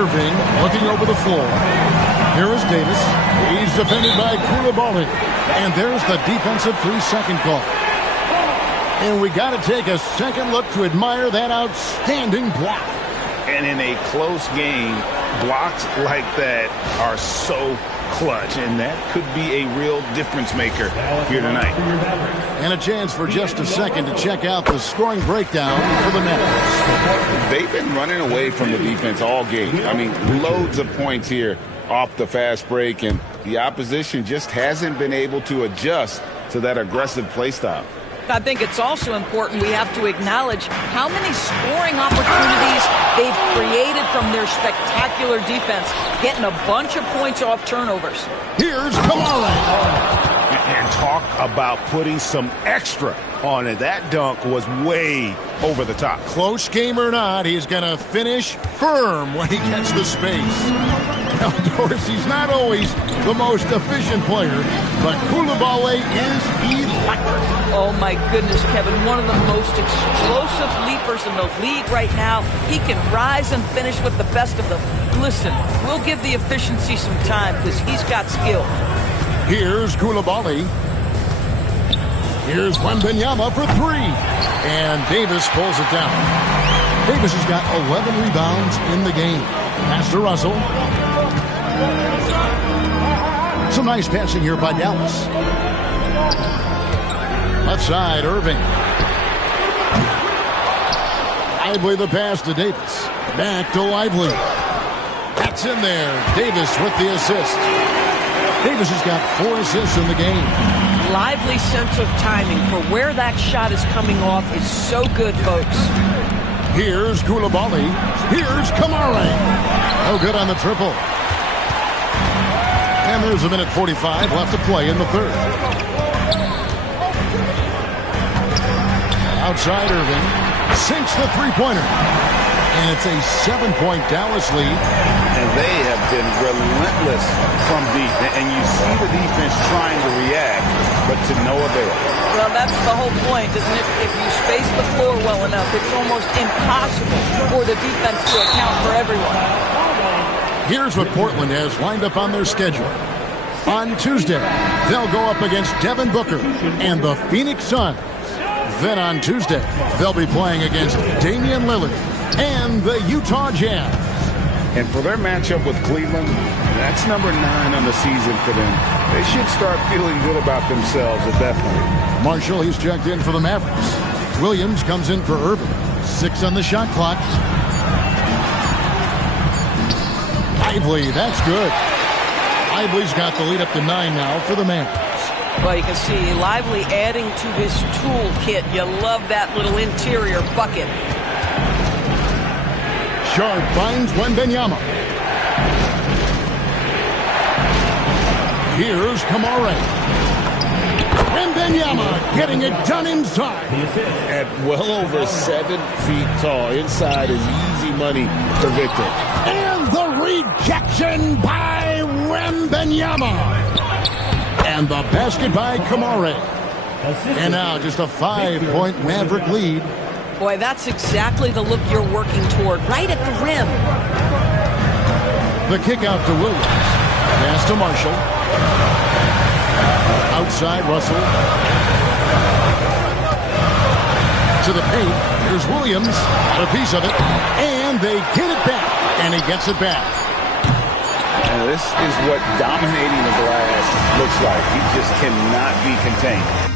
Irving looking over the floor. Here is Davis. He's defended by Koulibaly. And there's the defensive 3-second call. And we got to take a second look to admire that outstanding block. And in a close game, blocks like that are so clutch, and that could be a real difference maker here tonight. And a chance for just a second to check out the scoring breakdown for the Mavericks. They've been running away from the defense all game. I mean, loads of points here off the fast break, and the opposition just hasn't been able to adjust to that aggressive play style. I think it's also important we have to acknowledge how many scoring opportunities they've created from their spectacular defense, getting a bunch of points off turnovers. Here's Kamara. And talk about putting some extra on it. That dunk was way over the top. Close game or not, he's going to finish firm when he gets the space. Now, of course, he's not always the most efficient player, but Koulibaly is electric. Oh, my goodness, Kevin. One of the most explosive leapers in the league right now. He can rise and finish with the best of them. Listen, we'll give the efficiency some time because he's got skill. Here's Koulibaly. Here's Wembanyama for three. And Davis pulls it down. Davis has got 11 rebounds in the game. Pass to Russell. Some nice passing here by Dallas. Left side, Irving. Lively the pass to Davis. Back to Lively. That's in there. Davis with the assist. Davis has got 4 assists in the game. Lively sense of timing for where that shot is coming off is so good, folks. Here's Koulibaly. Here's Kamara. No good on the triple. And there's a minute 45 left to play in the third. Outside Irving. Sinks the three-pointer. And it's a 7-point Dallas lead. And they have been relentless from deep. And you see the defense trying to react, but to no avail. Well, that's the whole point, isn't it? If you space the floor well enough, it's almost impossible for the defense to account for everyone. Here's what Portland has lined up on their schedule. On Tuesday, they'll go up against Devin Booker and the Phoenix Suns. Then on Tuesday, they'll be playing against Damian Lillard and the Utah Jazz. And for their matchup with Cleveland, that's number 9 on the season for them. They should start feeling good about themselves at that point. Marshall, he's checked in for the Mavericks. Williams comes in for Irving. 6 on the shot clock. Lively, that's good. Lively's got the lead up to 9 now for the Mavericks. Well, you can see Lively adding to his toolkit. You love that little interior bucket. Sharp finds Wembanyama. Here's Kamara. Wembanyama getting it done inside. At well over 7 feet tall, inside is easy money for Victor. And the rejection by Wembanyama. And the basket by Kamara. And now just a 5-point Maverick lead. Boy, that's exactly the look you're working toward, right at the rim. The kick out to Williams. Pass to Marshall. Outside Russell. To the paint. Here's Williams. Got a piece of it. And they get it back. And he gets it back. And this is what dominating the glass looks like. He just cannot be contained.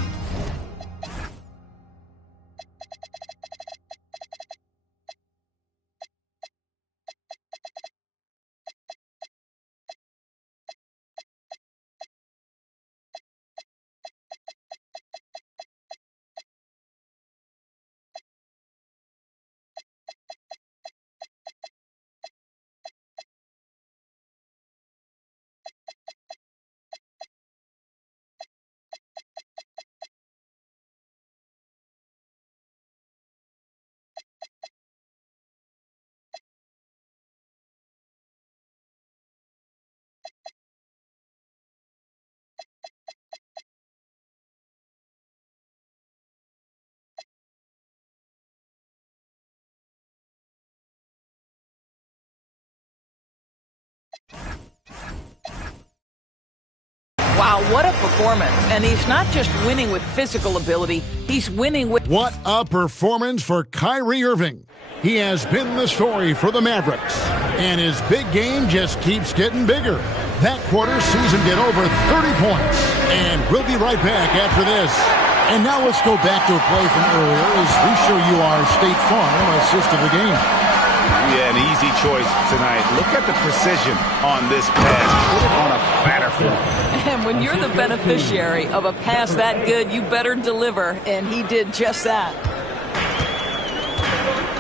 Wow, what a performance. And he's not just winning with physical ability, he's winning with... What a performance for Kyrie Irving. He has been the story for the Mavericks. And his big game just keeps getting bigger. That quarter sees him get over 30 points. And we'll be right back after this. And now let's go back to a play from earlier as we show you our State Farm assist of the game. Yeah, an easy choice tonight. Look at the precision on this pass. Put it on a platter for him. And when when you're the beneficiary of a pass that good, you better deliver, and he did just that.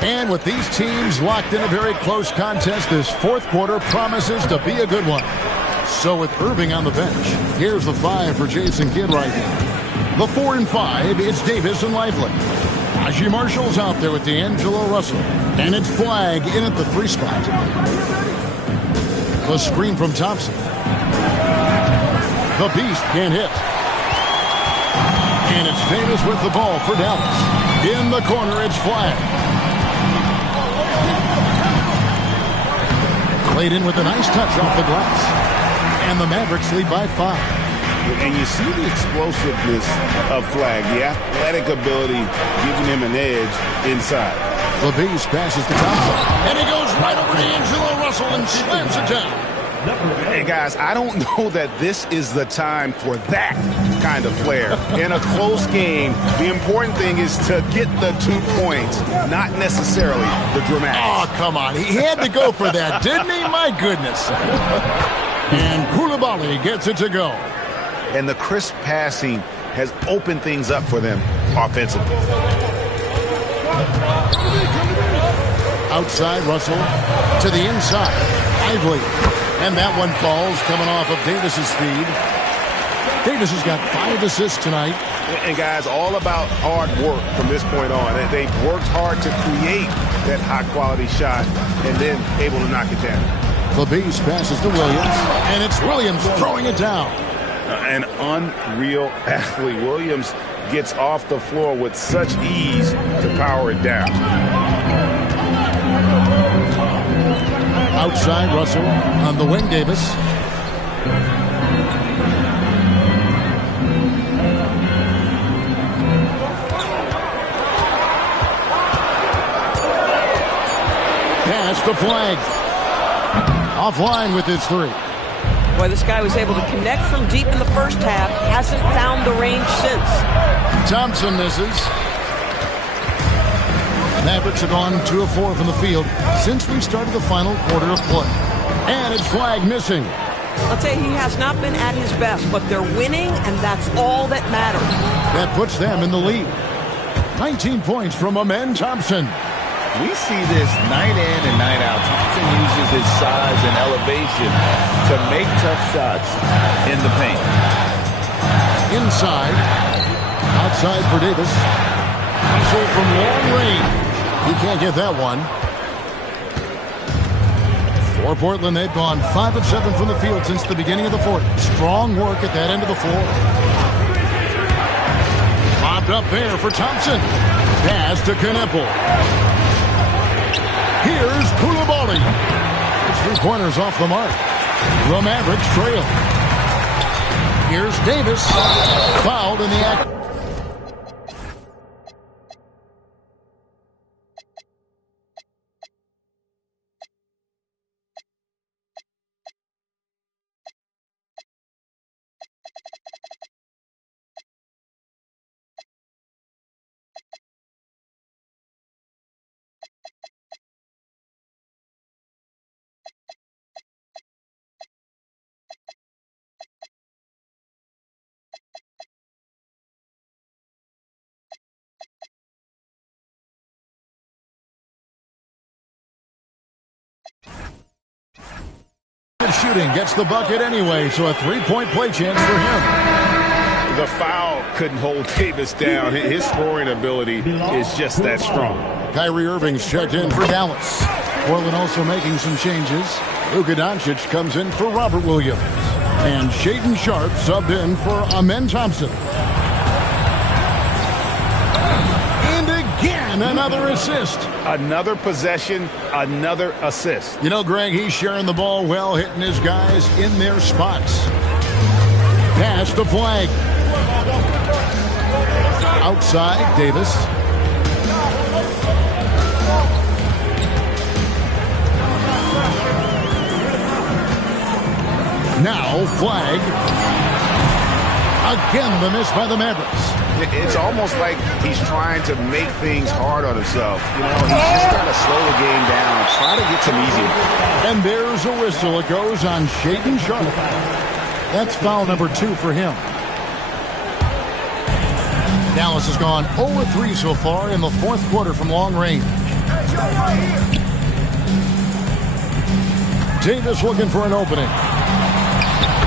And with these teams locked in a very close contest, this fourth quarter promises to be a good one. So with Irving on the bench, here's the 5 for Jason Kidd right now. The 4 and 5, it's Davis and Lively. Najee Marshall's out there with D'Angelo Russell. And it's Flagg in at the 3 spot. The screen from Thompson. The Beast can't hit. And it's Davis with the ball for Dallas. In the corner, it's Flagg. Played in with a nice touch off the glass. And the Mavericks lead by 5. And you see the explosiveness of Flagg, the athletic ability giving him an edge inside. The Beast passes to Thompson. And he goes right over to D'Angelo Russell and slams it down. Hey, guys, I don't know that this is the time for that kind of flair. In a close game, the important thing is to get the 2 points, not necessarily the dramatics. Oh, come on. He had to go for that, didn't he? My goodness. And Koulibaly gets it to go. And the crisp passing has opened things up for them offensively. Outside, Russell to the inside. Lively. And that one falls, coming off of Davis's feed. Davis has got 5 assists tonight. And guys, all about hard work from this point on. They've worked hard to create that high-quality shot and then able to knock it down. The Beast passes to Williams, and it's Williams throwing it down. An unreal athlete. Williams gets off the floor with such ease to power it down. Outside, Russell on the wing, Davis. Pass to Flagg. Offline with his 3. Boy, this guy was able to connect from deep in the first half. Hasn't found the range since. Thompson misses. Mavericks have gone 2 of 4 from the field since we started the final quarter of play. And it's Flagg missing. I'll tell you, he has not been at his best, but they're winning, and that's all that matters. That puts them in the lead. 19 points from Amen Thompson. We see this night in and night out. Thompson uses his size and elevation to make tough shots in the paint. Inside. Outside for Davis. Russell from long range. He can't get that one. For Portland, they've gone 5 of 7 from the field since the beginning of the fourth. Strong work at that end of the floor. Bobbed up there for Thompson. Pass to Kneppel. Here's Koulibaly. His 3-pointers off the mark. The Mavericks trail. Here's Davis. Fouled in the act. Shooting gets the bucket anyway, so a 3-point play chance for him. The foul couldn't hold Davis down. His scoring ability is just that strong. Kyrie Irving's checked in for Dallas. Portland also making some changes. Luka Doncic comes in for Robert Williams. And Shaedon Sharpe subbed in for Amen Thompson. And again, another assist. Another possession, another assist. You know, Greg, he's sharing the ball well, hitting his guys in their spots. Pass to Flagg. Outside, Davis. Now Flagg. Again, the miss by the Mavericks. It's almost like he's trying to make things hard on himself. You know, he's just trying to slow the game down, try to get some easy. And there's a whistle. It goes on Shaedon Sharpe. That's foul number 2 for him. Dallas has gone 0-3 so far in the fourth quarter from long range. Davis looking for an opening.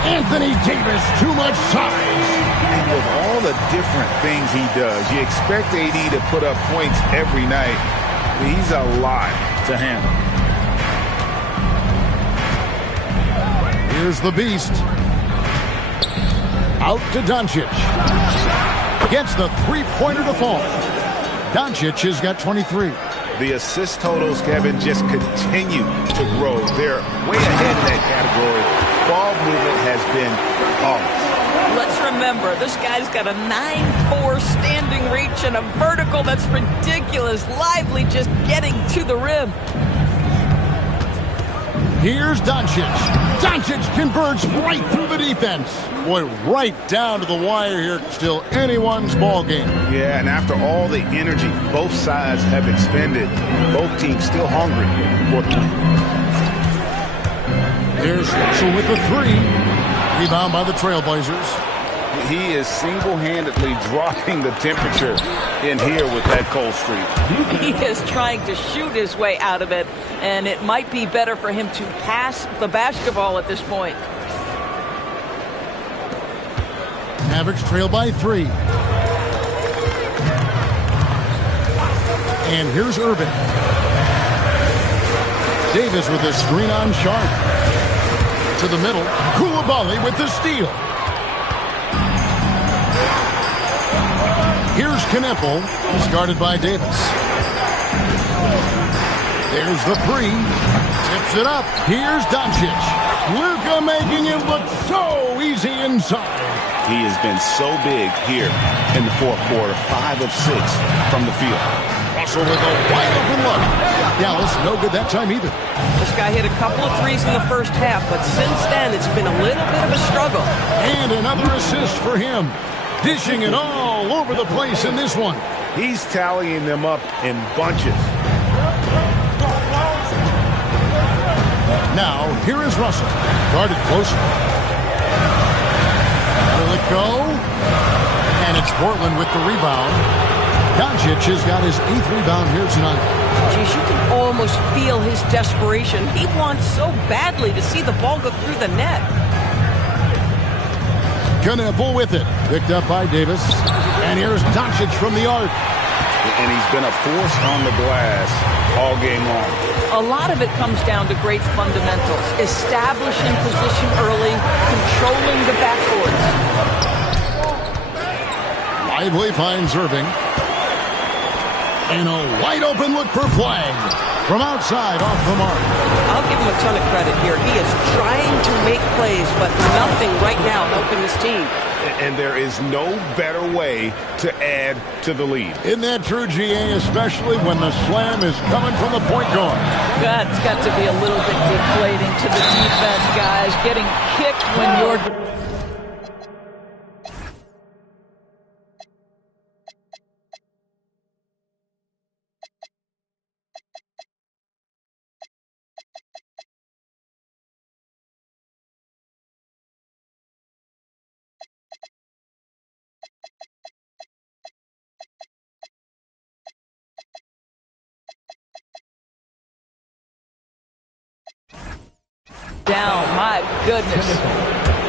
Anthony Davis, too much size. And with all the different things he does, you expect AD to put up points every night. He's a lot to handle. Here's the beast. Out to Doncic. Gets the three-pointer to fall. Doncic has got 23. The assist totals, Kevin, just continue to grow. They're way ahead in that category. Ball movement has been flawless. Let's remember, this guy's got a 9'4" standing reach and a vertical that's ridiculous. Lively just getting to the rim. Here's Doncic. Doncic converts right through the defense. Boy, right down to the wire here. Still anyone's ball game. Yeah, and after all the energy both sides have expended, both teams still hungry for the win. Here's Russell with the 3. Rebound by the Trailblazers. He is single-handedly dropping the temperature in here with that cold streak. He is trying to shoot his way out of it, and it might be better for him to pass the basketball at this point. Mavericks trail by 3. And here's Irving. Davis with a screen on Sharp. To the middle. Koulibaly with the steal. Here's Kneppel. He's guarded by Davis. There's the 3. Tips it up. Here's Doncic. Luka making it look so easy inside. He has been so big here in the fourth quarter. 5 of 6 from the field. Russell with a wide open look. Dallas no good that time either. This guy hit a couple of threes in the first half, but since then it's been a little bit of a struggle. And another assist for him. Dishing it all over the place in this one. He's tallying them up in bunches. Now, here is Russell. Guarded closer. Will it go? And it's Portland with the rebound. Doncic has got his 8th rebound here tonight. Geez, you can almost feel his desperation. He wants so badly to see the ball go through the net. Kneppel with it. Picked up by Davis. And here's Doncic from the arc. And he's been a force on the glass all game long. A lot of it comes down to great fundamentals. Establishing position early, controlling the backboards. Lively finds Irving. And a wide open look for Flag. From outside, off the mark. I'll give him a ton of credit here. He is trying to make plays, but nothing right now helping his team. And there is no better way to add to the lead. Isn't that true, GA, especially when the slam is coming from the point guard? That's got to be a little bit deflating to the defense, guys. Getting kicked when you're... down. My goodness.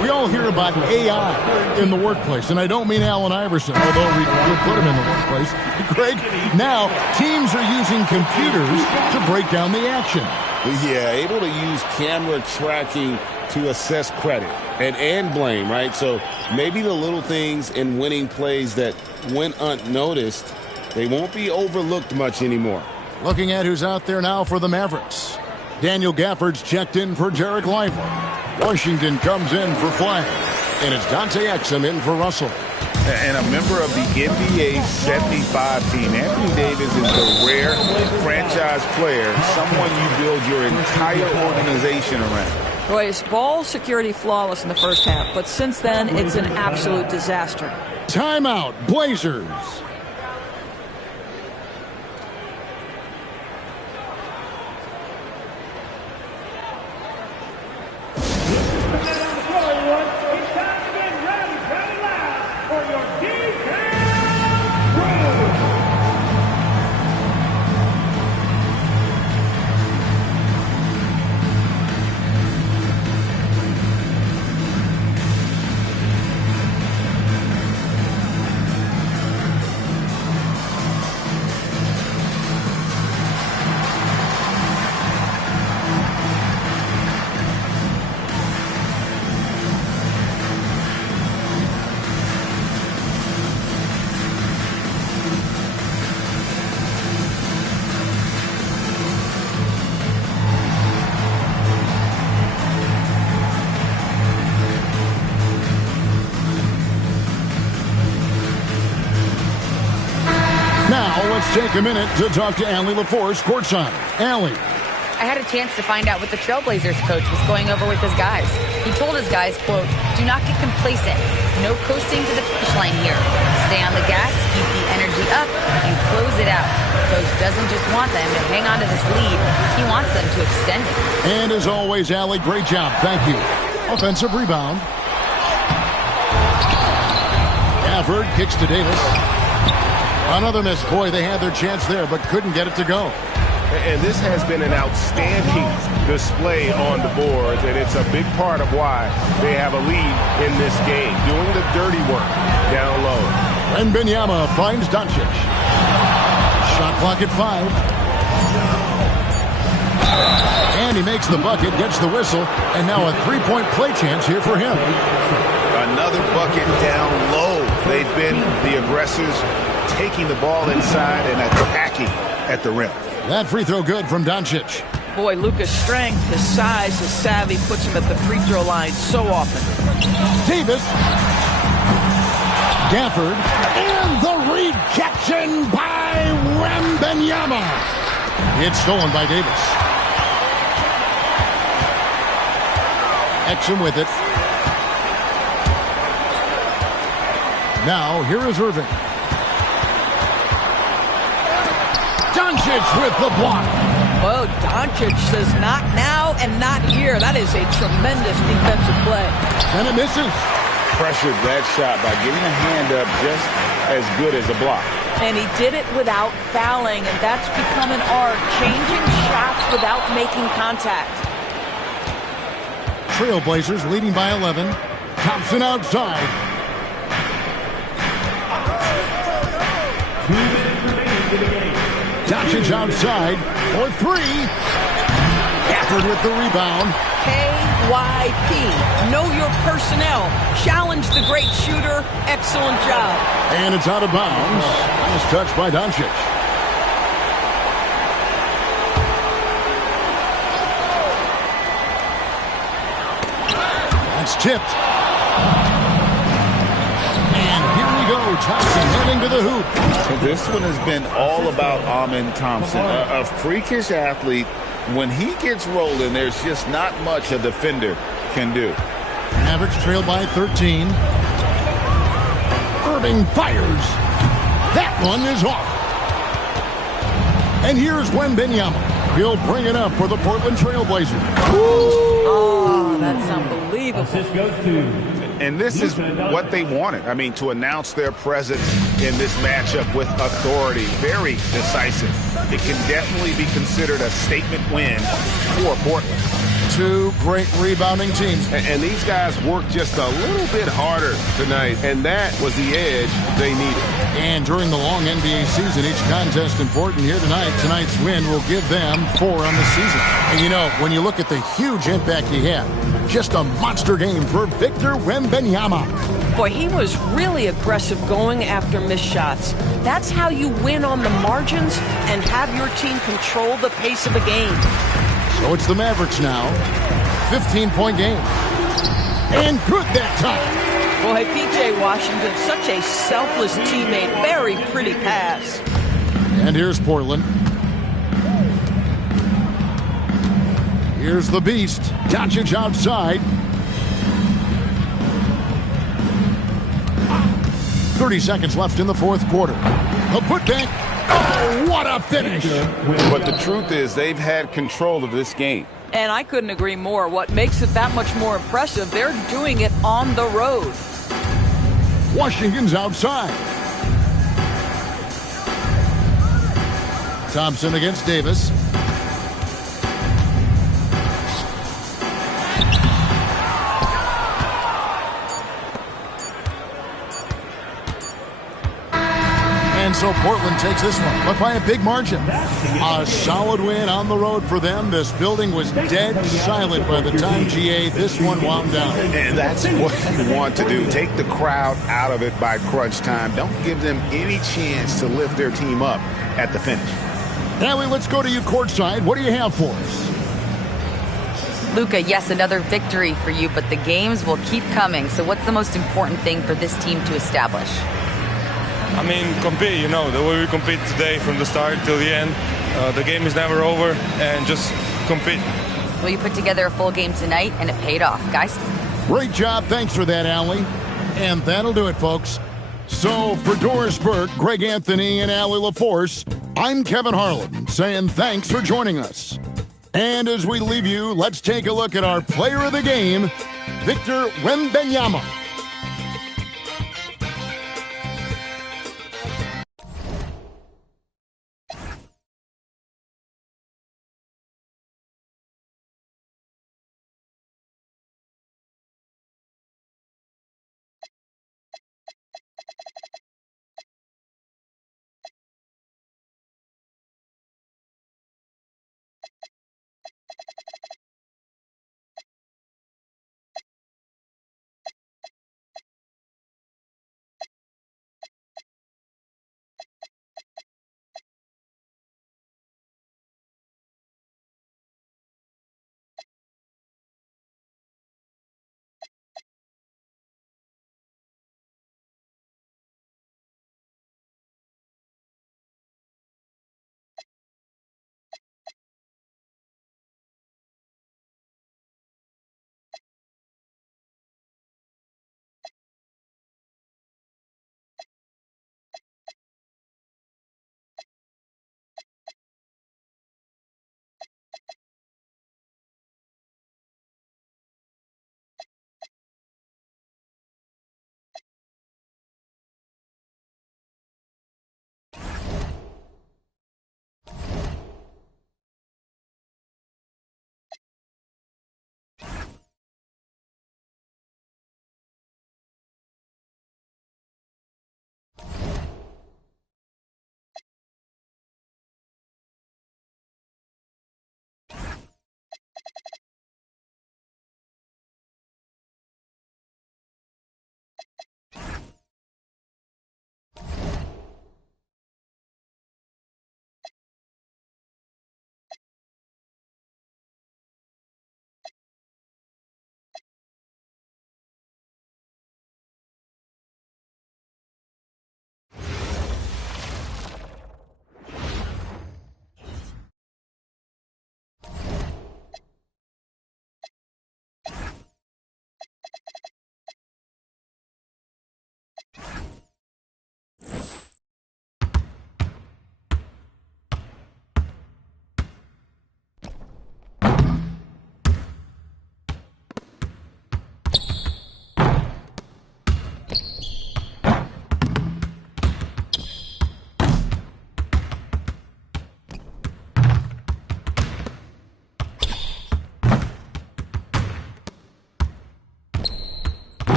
We all hear about AI in the workplace, and I don't mean Allen Iverson, although we could put him in the workplace. Greg, now teams are using computers to break down the action. Yeah, able to use camera tracking to assess credit and blame, right? So maybe the little things in winning plays that went unnoticed, they won't be overlooked much anymore. Looking at who's out there now for the Mavericks. Daniel Gafford's checked in for Derek Lively. Washington comes in for Flag. And it's Dante Exum in for Russell. And a member of the NBA 75 team. Anthony Davis is the rare franchise player, someone you build your entire organization around. Boy, his ball security flawless in the first half, but since then, it's an absolute disaster. Timeout, Blazers. Now let's take a minute to talk to Allie LaForce courtside. Allie. I had a chance to find out what the Trailblazers coach was going over with his guys. He told his guys, quote, "Do not get complacent. No coasting to the finish line here. Stay on the gas, keep the energy up, and close it out." Coach doesn't just want them to hang on to this lead. He wants them to extend it. And as always, Allie, great job. Thank you. Offensive rebound. Gafford kicks to Davis. Another miss. Boy, they had their chance there, but couldn't get it to go. And this has been an outstanding display on the boards, and it's a big part of why they have a lead in this game, doing the dirty work down low. And Wembanyama finds Doncic. Shot clock at 5. And he makes the bucket, gets the whistle, and now a three-point play chance here for him. Another bucket down low. They've been the aggressors, taking the ball inside and attacking at the rim. That free throw good from Doncic. Boy, Luka's strength, his size, his savvy puts him at the free throw line so often. Davis. Gafford. And the rejection by Wembanyama. It's stolen by Davis. Exum with it. Now, here is Irving. Doncic with the block. Well, Doncic says not now and not here. That is a tremendous defensive play. And it misses. Pressured that shot by getting a hand up just as good as a block. And he did it without fouling, and that's become an art, changing shots without making contact. Trailblazers leading by 11. Thompson outside. Doncic outside for 3. Gafford with the rebound. KYP. Know your personnel. Challenge the great shooter. Excellent job. And it's out of bounds. Nice touch by Doncic. That's tipped. Thompson heading to the hoop. This one has been all about Amen Thompson, a freakish athlete. When he gets rolling, there's just not much a defender can do. Mavericks trail by 13. Irving fires. That one is off. And here's Wembanyama. He'll bring it up for the Portland Trailblazers. Oh, that's unbelievable. Assist goes to... And this is what they wanted. I mean, to announce their presence in this matchup with authority. Very decisive. It can definitely be considered a statement win for Portland. Two great rebounding teams. And these guys worked just a little bit harder tonight, and that was the edge they needed. And during the long NBA season, each contest important here tonight. Tonight's win will give them 4 on the season. And you know, when you look at the huge impact he had, just a monster game for Victor Wembanyama. Boy, he was really aggressive going after missed shots. That's how you win on the margins and have your team control the pace of a game. So it's the Mavericks now. 15-point game. And good that time. Boy, P.J. Washington, such a selfless teammate. Very pretty pass. And here's Portland. Here's the beast. Doncic outside. 30 seconds left in the fourth quarter. A putback. Oh, what a finish. But the truth is they've had control of this game. And I couldn't agree more. What makes it that much more impressive, they're doing it on the road. Washington's outside. Thompson against Davis. And so Portland takes this one, but by a big margin. A solid win on the road for them. This building was dead silent by the time, GA, this one wound down. And that's what you want to do. Take the crowd out of it by crunch time. Don't give them any chance to lift their team up at the finish. Allie, let's go to you courtside. What do you have for us? Luka, yes, another victory for you, but the games will keep coming. So what's the most important thing for this team to establish? I mean, compete, you know, the way we compete today from the start till the end. The game is never over, and just compete. Well, you put together a full game tonight, and it paid off, guys. Great job. Thanks for that, Allie. And that'll do it, folks. So for Doris Burke, Greg Anthony, and Allie LaForce, I'm Kevin Harlan saying thanks for joining us. And as we leave you, let's take a look at our player of the game, Victor Wembanyama.